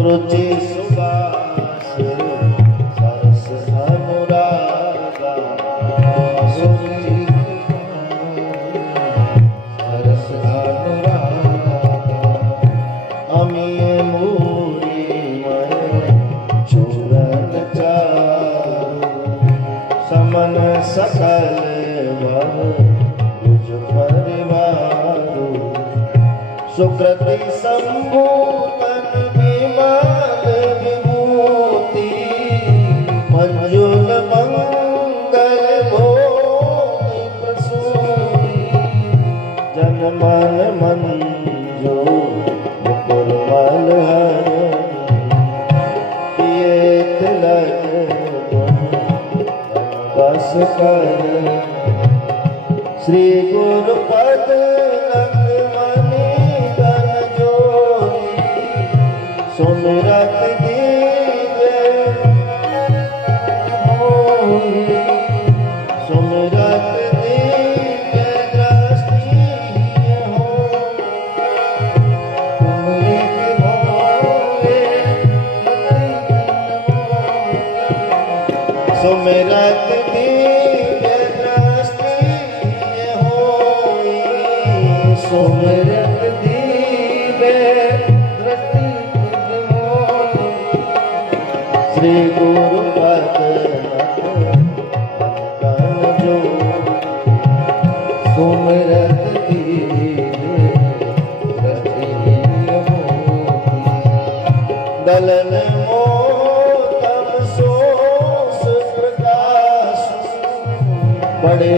रुचि सुबास सरस अनुरागा सुरुचि सरस अनुरागा अमीय मूरी मन चूरन चारु समन सकल भुज परिवारु सुकृति संभूतन विमल विभूति मंजुल मंगल भोग प्रसूति जन मन मंजो मुकुर मल हर किए तिलक बस कर श्री गुरु पद लक्ष्मणी गण जोरी सुमिरत दीवे होई सुमिरत दीवे दृष्टि हो तुमरित होए सुमिरत दीवे दृष्टि होई सुमिरत दीवे दृष्टि होई श्री गुरु पद लक्ष्मण जो सुमिरत दीवे दृष्टि होई दलन मोतम सोस प्रकाश बड़े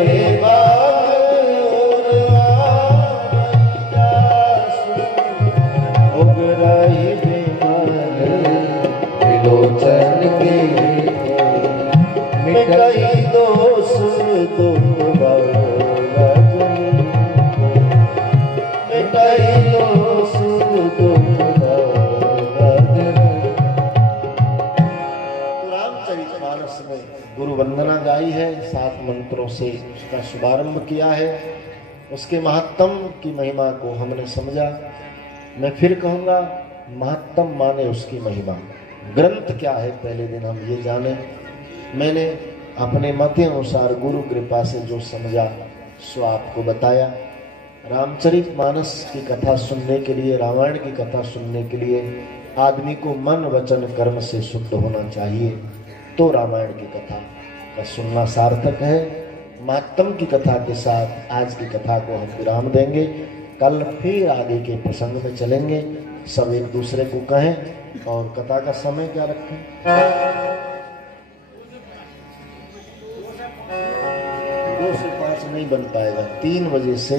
उगराई विमल विलोचन के मिटाई दोष दुख रजनी मिटाई दोष दुख रजनी। रामचरितमानस में गुरु वंदना गाई है, 7 मंत्रों से उसका शुभारंभ किया है। उसके महत्तम की महिमा को हमने समझा। मैं फिर कहूँगा, महत्तम माने उसकी महिमा। ग्रंथ क्या है पहले दिन हम ये जाने। मैंने अपने मत अनुसार गुरु कृपा से जो समझा सो आपको बताया। रामचरितमानस की कथा सुनने के लिए, रामायण की कथा सुनने के लिए आदमी को मन वचन कर्म से शुद्ध होना चाहिए, तो रामायण की कथा का सुनना सार्थक है। महत्तम की कथा के साथ आज की कथा को हम विराम देंगे। कल फिर आगे के प्रसंग में चलेंगे। सब एक दूसरे को कहें और कथा का समय क्या रखें। 2 से 5 नहीं बन पाएगा। 3 बजे से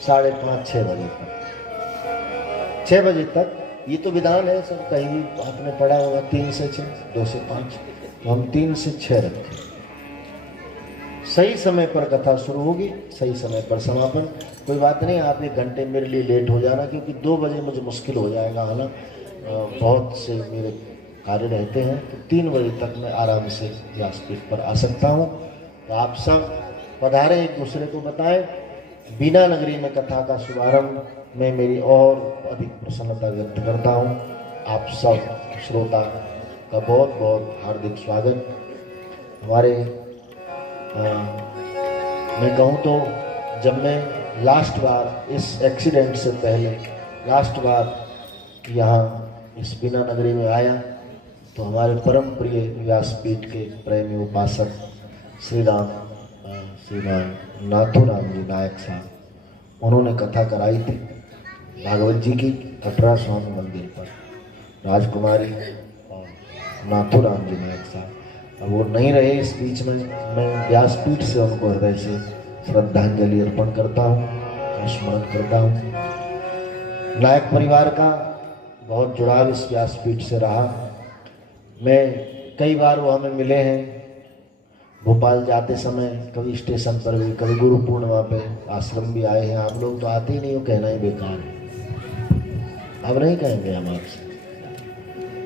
5:30 6 बजे तक 6 बजे तक ये तो विधान है, सब कहीं भी आपने पढ़ा होगा। 3 से 6 2 से 5 तो हम 3 से 6 रखें। सही समय पर कथा शुरू होगी, सही समय पर समापन। कोई बात नहीं, आप 1 घंटे मेरे लिए लेट हो जाना, क्योंकि 2 बजे मुझे मुश्किल हो जाएगा आना। बहुत से मेरे कार्य रहते हैं, तो 3 बजे तक मैं आराम से व्यासपीठ पर आ सकता हूँ। तो आप सब पधारें, एक दूसरे को बताएं। बीना नगरी में कथा का शुभारंभ में मेरी और अधिक प्रसन्नता व्यक्त करता हूँ। आप सब श्रोता का बहुत बहुत हार्दिक स्वागत। हमारे मैं कहूँ तो जब मैं लास्ट बार इस एक्सीडेंट से पहले लास्ट बार यहाँ इस बीना नगरी में आया, तो हमारे परम प्रिय व्यासपीठ के प्रेमी उपासक श्रीमान नाथूराम जी नायक साहब, उन्होंने कथा कराई थी भागवत जी की कटरा स्वामी मंदिर पर। राजकुमारी और नाथूराम जी नायक साहब अब वो नहीं रहे इस बीच में। मैं व्यासपीठ से उनको हृदय से श्रद्धांजलि अर्पण करता हूँ, स्मरण करता हूँ। नायक परिवार का बहुत जुड़ाव इस व्यासपीठ से रहा। मैं कई बार वो हमें मिले हैं, भोपाल जाते समय कभी स्टेशन पर भी, कभी गुरु पूर्णिमा पे आश्रम भी आए हैं। आप लोग तो आते ही नहीं हो, कहना ही बेकार है। अब नहीं कहेंगे हम आपसे,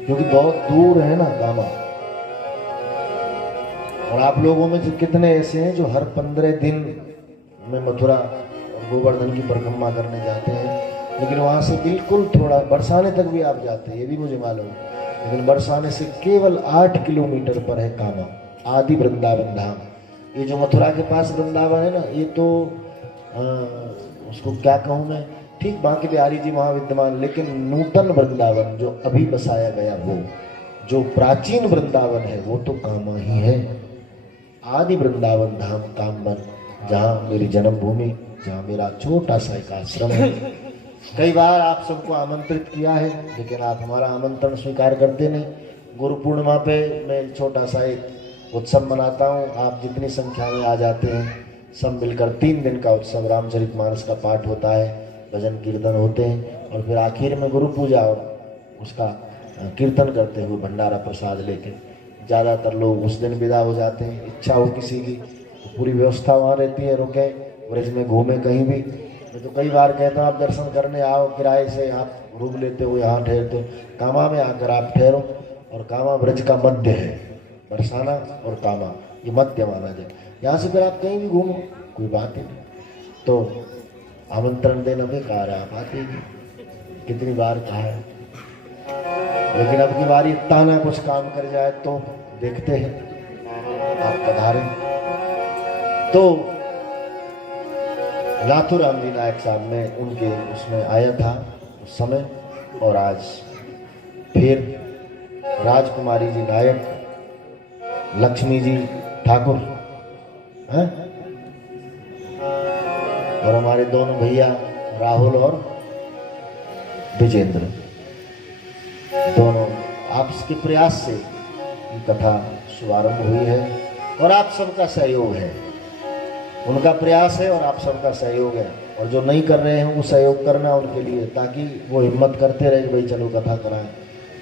क्योंकि बहुत दूर है ना गामा। और आप लोगों में जो कितने ऐसे हैं जो हर 15 दिन में मथुरा और गोवर्धन की परिक्रमा करने जाते हैं, लेकिन वहाँ से बिल्कुल थोड़ा बरसाने तक भी आप जाते हैं, ये भी मुझे मालूम है। लेकिन बरसाने से केवल 8 किलोमीटर पर है कामा, आदि वृंदावन धाम। ये जो मथुरा के पास वृंदावन है ना, ये तो उसको क्या कहूँ मैं, ठीक बांके बिहारी जी वहाँ विद्यमान, लेकिन नूतन वृंदावन जो अभी बसाया गया, वो जो प्राचीन वृंदावन है वो तो कामा ही है। आदि वृंदावन धाम कामवन, जहाँ मेरी जन्मभूमि, जहाँ मेरा छोटा सा एक आश्रम है। कई बार आप सबको आमंत्रित किया है, लेकिन आप हमारा आमंत्रण स्वीकार करते नहीं। गुरु पूर्णिमा पे मैं छोटा सा एक उत्सव मनाता हूँ, आप जितनी संख्या में आ जाते हैं, सब मिलकर 3 दिन का उत्सव, रामचरितमानस का पाठ होता है, भजन कीर्तन होते हैं, और फिर आखिर में गुरु पूजा और उसका कीर्तन करते हुए भंडारा प्रसाद लेके ज़्यादातर लोग उस दिन विदा हो जाते हैं। इच्छा हो किसी की तो पूरी व्यवस्था वहाँ रहती है, रुके ब्रज में, घूमे कहीं भी। मैं तो कई बार कहता हूँ आप दर्शन करने आओ, किराए से आप रूम लेते हो, यहाँ ठहरते हो, कामा में आकर आप ठहरो। और कामा ब्रज का मध्य है, बरसाना और कामा ये मध्य माना जाए। यहाँ से फिर आप कहीं भी घूमो, कोई बात ही नहीं। तो आमंत्रण देना बेकार है, आप आते ही नहीं, कितनी बार कहा है। लेकिन अब की बारी ताना कुछ काम कर जाए तो देखते हैं, आप पधारें। तो नाथुराम जी नायक साहब में उनके उसमें आया था उस समय, और आज फिर राजकुमारी जी नायक, लक्ष्मी जी ठाकुर हैं, और हमारे दोनों भैया राहुल और विजेंद्र, दोनों आपके प्रयास से ये कथा शुभारंभ हुई है, और आप सबका सहयोग है। उनका प्रयास है और आप सबका सहयोग है, और जो नहीं कर रहे हैं वो सहयोग करना उनके लिए, ताकि वो हिम्मत करते रहे, भाई चलो कथा कराएं।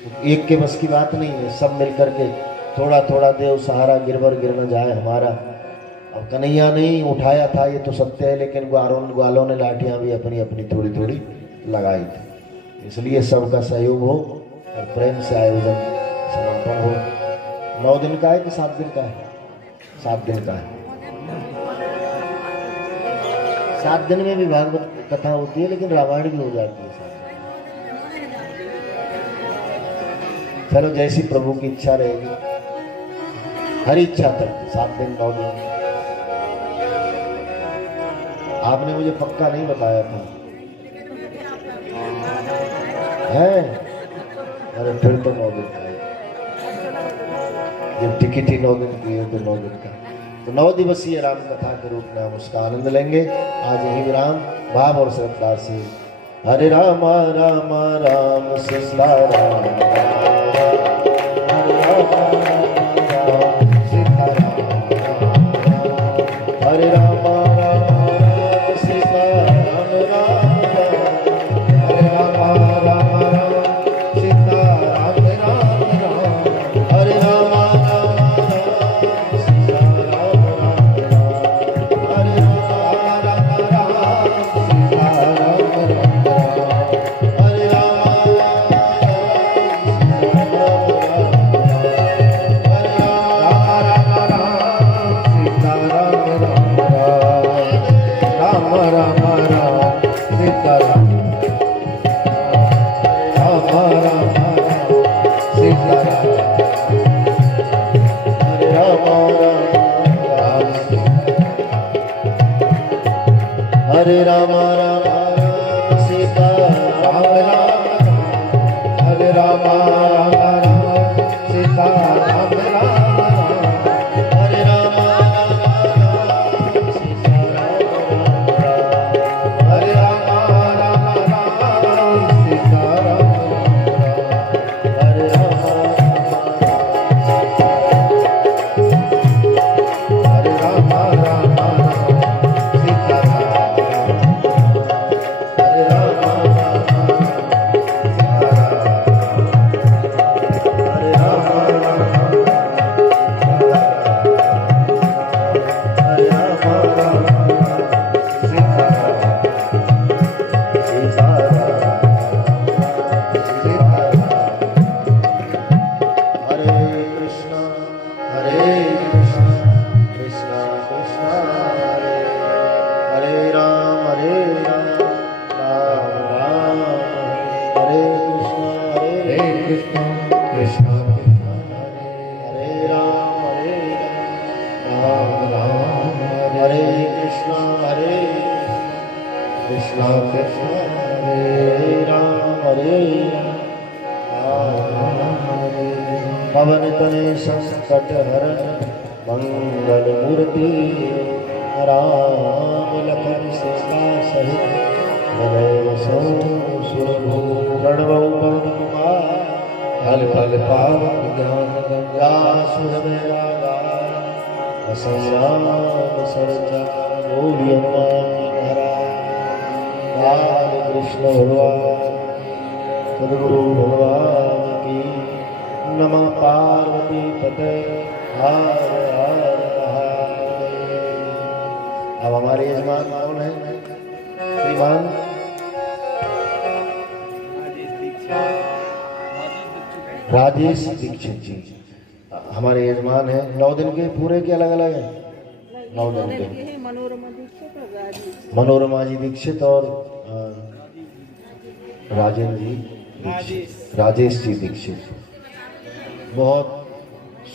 तो एक के बस की बात नहीं है, सब मिल करके थोड़ा थोड़ा देव सहारा गिरवर गिर न जाए हमारा। अब कन्हैया नहीं उठाया था ये तो सत्य है, लेकिन ग्वालों ने लाठियां भी अपनी अपनी थोड़ी थोड़ी लगाई थी। इसलिए सबका सहयोग हो और प्रेम से आयोजन समापन हो। 9 दिन का है कि 7 दिन का है? 7 दिन का है। 7 दिन में भी भागवत कथा होती है, लेकिन रामायण भी हो जाती है। चलो जैसी प्रभु की इच्छा रहेगी, हरी इच्छा तक 7 दिन 9 दिन। आपने मुझे पक्का नहीं बताया था है? अरे फिर तो 9 दिन का है, जब टिकट ही 9 दिन की है तो 9 दिन का। तो 9 दिवसीय राम कथा के रूप में हम उसका आनंद लेंगे। आज यही विराम भाव और श्रद्धा से। हरे राम राम राम सीता राम, हरे राम राम सीता राम, हरे राम राम सीता राम राम, हरे राम राम सीता राम राम राम, हरे राम हरे राम राम राम सीता राम राम, हरे राम राम राम सीता राम राम, हरे राम राम सीता राम राम, हरे राम राम राम सीता राम राम, हरे राम हरे राम राम सीता कृष्ण हरे राम राम राम हरे कृष्ण कृष्ण कृष्ण हरे राम पवन तनय संकट हरण मंगल मूर्ति राम लखन सीता सहित प्रणव पवन कुमार फल फल पावन ज्ञान गंगा सुहृदय रागा असंसार सरचा बोलिए महाराज कृष्ण भगवान सद्गुरु भगवान की नमः। पार्वती पते हर हर महादेव। अब हमारे यजमान कौन है? श्रीमान राजेश दीक्षित जी हमारे यजमान हैं। 9 दिन के पूरे के अलग अलग हैं? 9 दिन के मनोरमा जी दीक्षित और राजेंद्र जी दीक्षित, राजेश जी दीक्षित। बहुत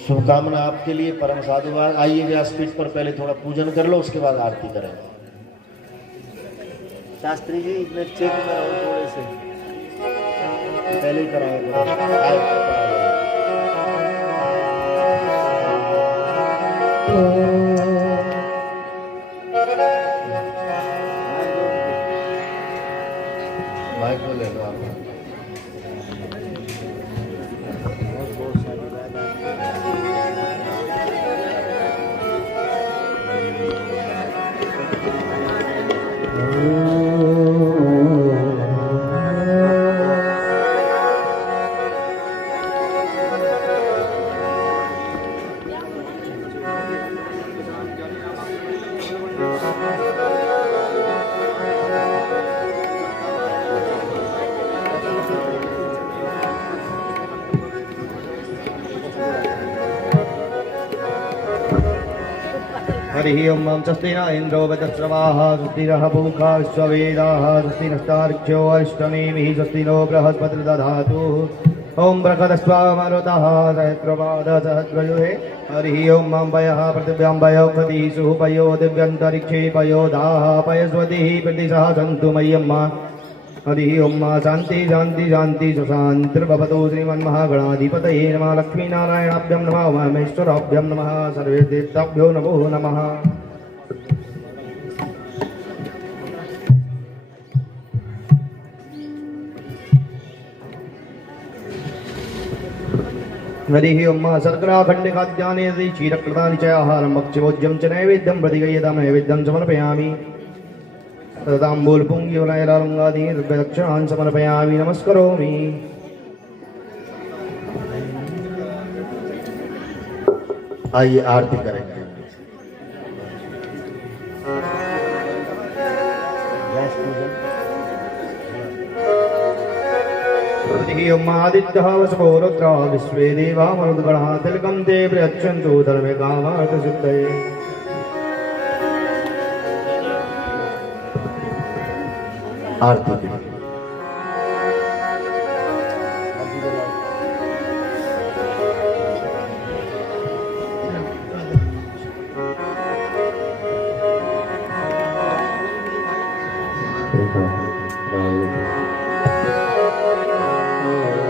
शुभकामना आपके लिए। परम साधुवाद। आइए व्यासपीठ पर पहले थोड़ा पूजन कर लो, उसके बाद आरती करें। शास्त्री जी मैं चेक कराओ थोड़े से पहले ही कराओ। माइक को ले लो आप। हरिः ओं स्वस्ति न इन्द्रो वज्रश्रवाः स्वस्ति नः पूषा विश्ववेदाः स्वस्ति नस्तार्क्ष्यो अरिष्टनेमिः स्वस्ति नो बृहस्पतिर्दधातु ॐ बृहदस्वा मरुतः सहस्रपादसहस्रयुहे हरिः ओं पयः पृथिव्यां पयो गतिषु पयो दिव्यन्तरिक्षे पयो दाः पयस्वतिः प्रतिशः सन्तु मह्यम् हरिः ओं शान्ति शान्ति शान्ति सुशान्तिर्भवतु श्रीमन्महागणाधिपतये नमः। लक्ष्मीनारायणाभ्यं नमः उमामेश्वराभ्यं नमः सर्वे देवताभ्यो नमो नमः। हरिः ओं शर्कराखण्डिकाद्यानि क्षीरकृतानि च आहारं भक्ष्यभोज्यं च नैवेद्यं प्रतिगृह्यतां नैवेद्यं समर्पयामि। ताम्बूलपुङ्गिवलयलालङ्गादीनि द्रव्यदक्षिणान् समर्पयामि नमस्करोमि। आइए आरती करेंगे। हरिः ओं आदित्यः वसवो रुद्रः विश्वे देवा मरुद्गणः तिलकं ते प्रयच्छन्तु धर्मे कामार्थसिद्धये। आरती के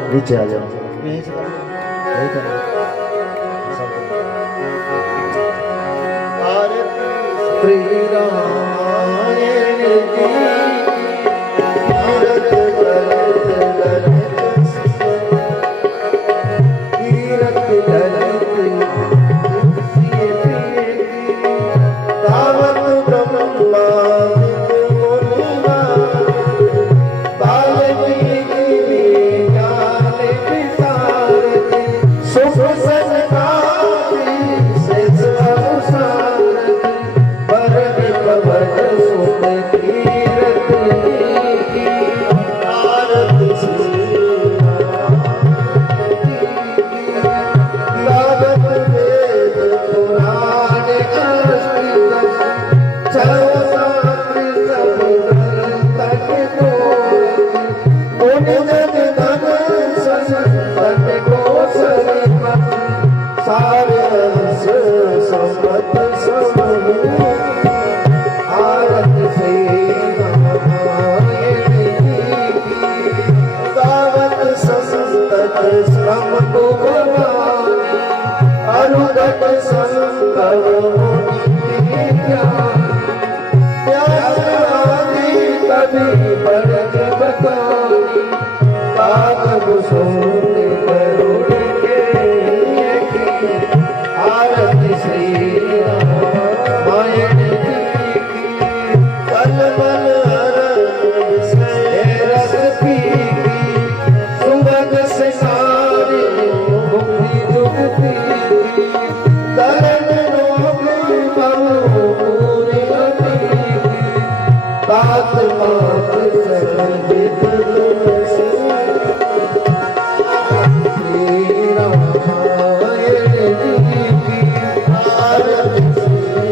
नीचे आ जाओ। यहीं से करो। आरती श्री रामायण की श्रम को भवानी अनुगत संकल कभी बड़ज बकानी कागब सोने गरुड़ के आरती श्री रामायण की कलमल रस पी सुगंध से सारी मुक्ति जुगती तलन रोग पूरी तात मात सर्वित तुलसी श्री रामायण जी की आरती श्री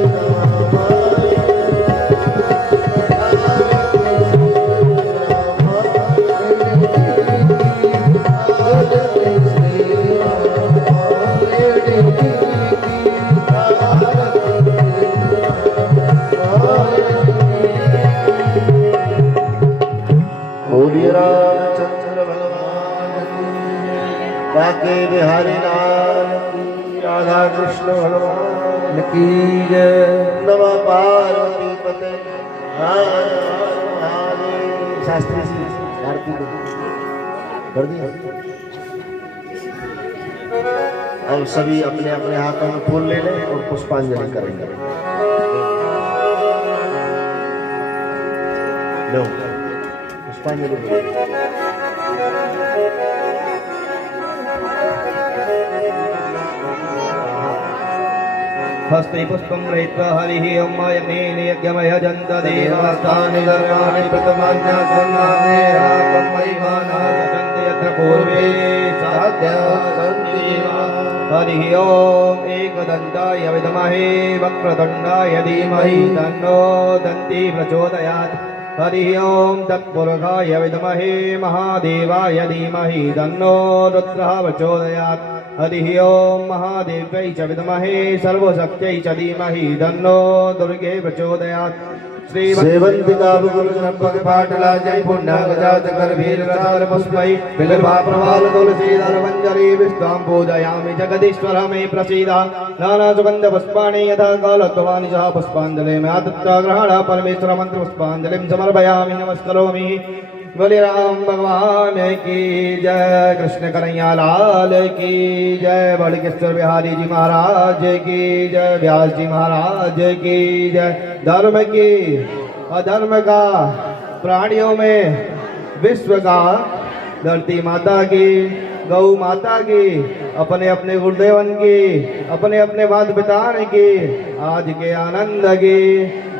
बोलिए रामचंद्र भगवान बाके बिहारी लाल की राधा कृष्ण भगवान की जय नमः पार्वती पते हर हर महादेव शास्त्री जी आरती कर दिया। अब सभी अपने अपने हाथों में फूल ले लें और पुष्पांजलि करेंगे। लो पुष्पांजलि हस्ते पुष्पं गृहीत्वा हरिः ॐ यज्ञेन यज्ञमय जन्त देवास्तानि धर्माणि प्रथमान्यासन्नादे रागं महिमानः सचन्ति यत्र पूर्वे साध्या सन्ति हरिः ॐ एकदन्ताय विद्महे वक्रतुण्डाय धीमहि तन्नो दन्ती प्रचोदयात् हरिः ॐ तत्पुरुषाय विद्महे महादेवाय धीमहि तन्नो रुद्रः प्रचोदयात् हरिः ॐ महादेव्यै च विद्महे सर्वशक्त्यै च धीमहि तन्नो दुर्गे प्रचोदयात् सेवंतिका पाटला जय पुण्यगजात गर्भीर रसार पुष्पै बिल्वा प्रवाल तुलसी दलमंजरी विष्णुं पूजयामि जगदीश्वर मे प्रसीद नाना सुगंध पुष्पाणि यथा कालत्वानि सह पुष्पांजलि में आदत्त ग्रहण परमेश्वर मंत्र पुष्पांजलिं समर्पयामि नमस्करोमि। बोले राम भगवान की जय कृष्ण कन्हैया लाल की जय बड़केश्वर बिहारी जी महाराज की जय व्यास जी महाराज की जय। धर्म की अधर्म का प्राणियों में विश्व का धरती माता की गौ माता की अपने अपने गुरुदेवन की अपने अपने माता पिता की आज के आनंद की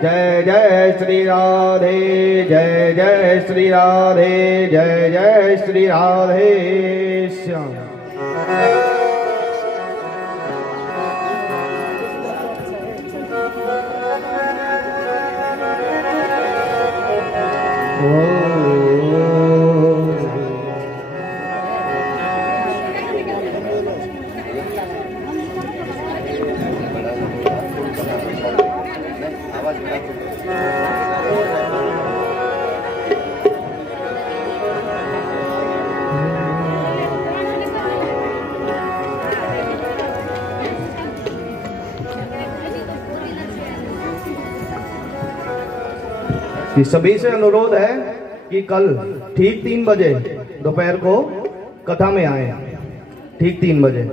जय जय श्री राधे जय जय श्री राधे जय जय श्री राधे श्याम। कि सभी से अनुरोध है कि कल ठीक 3 बजे दोपहर को कथा में आए, ठीक 3 बजे।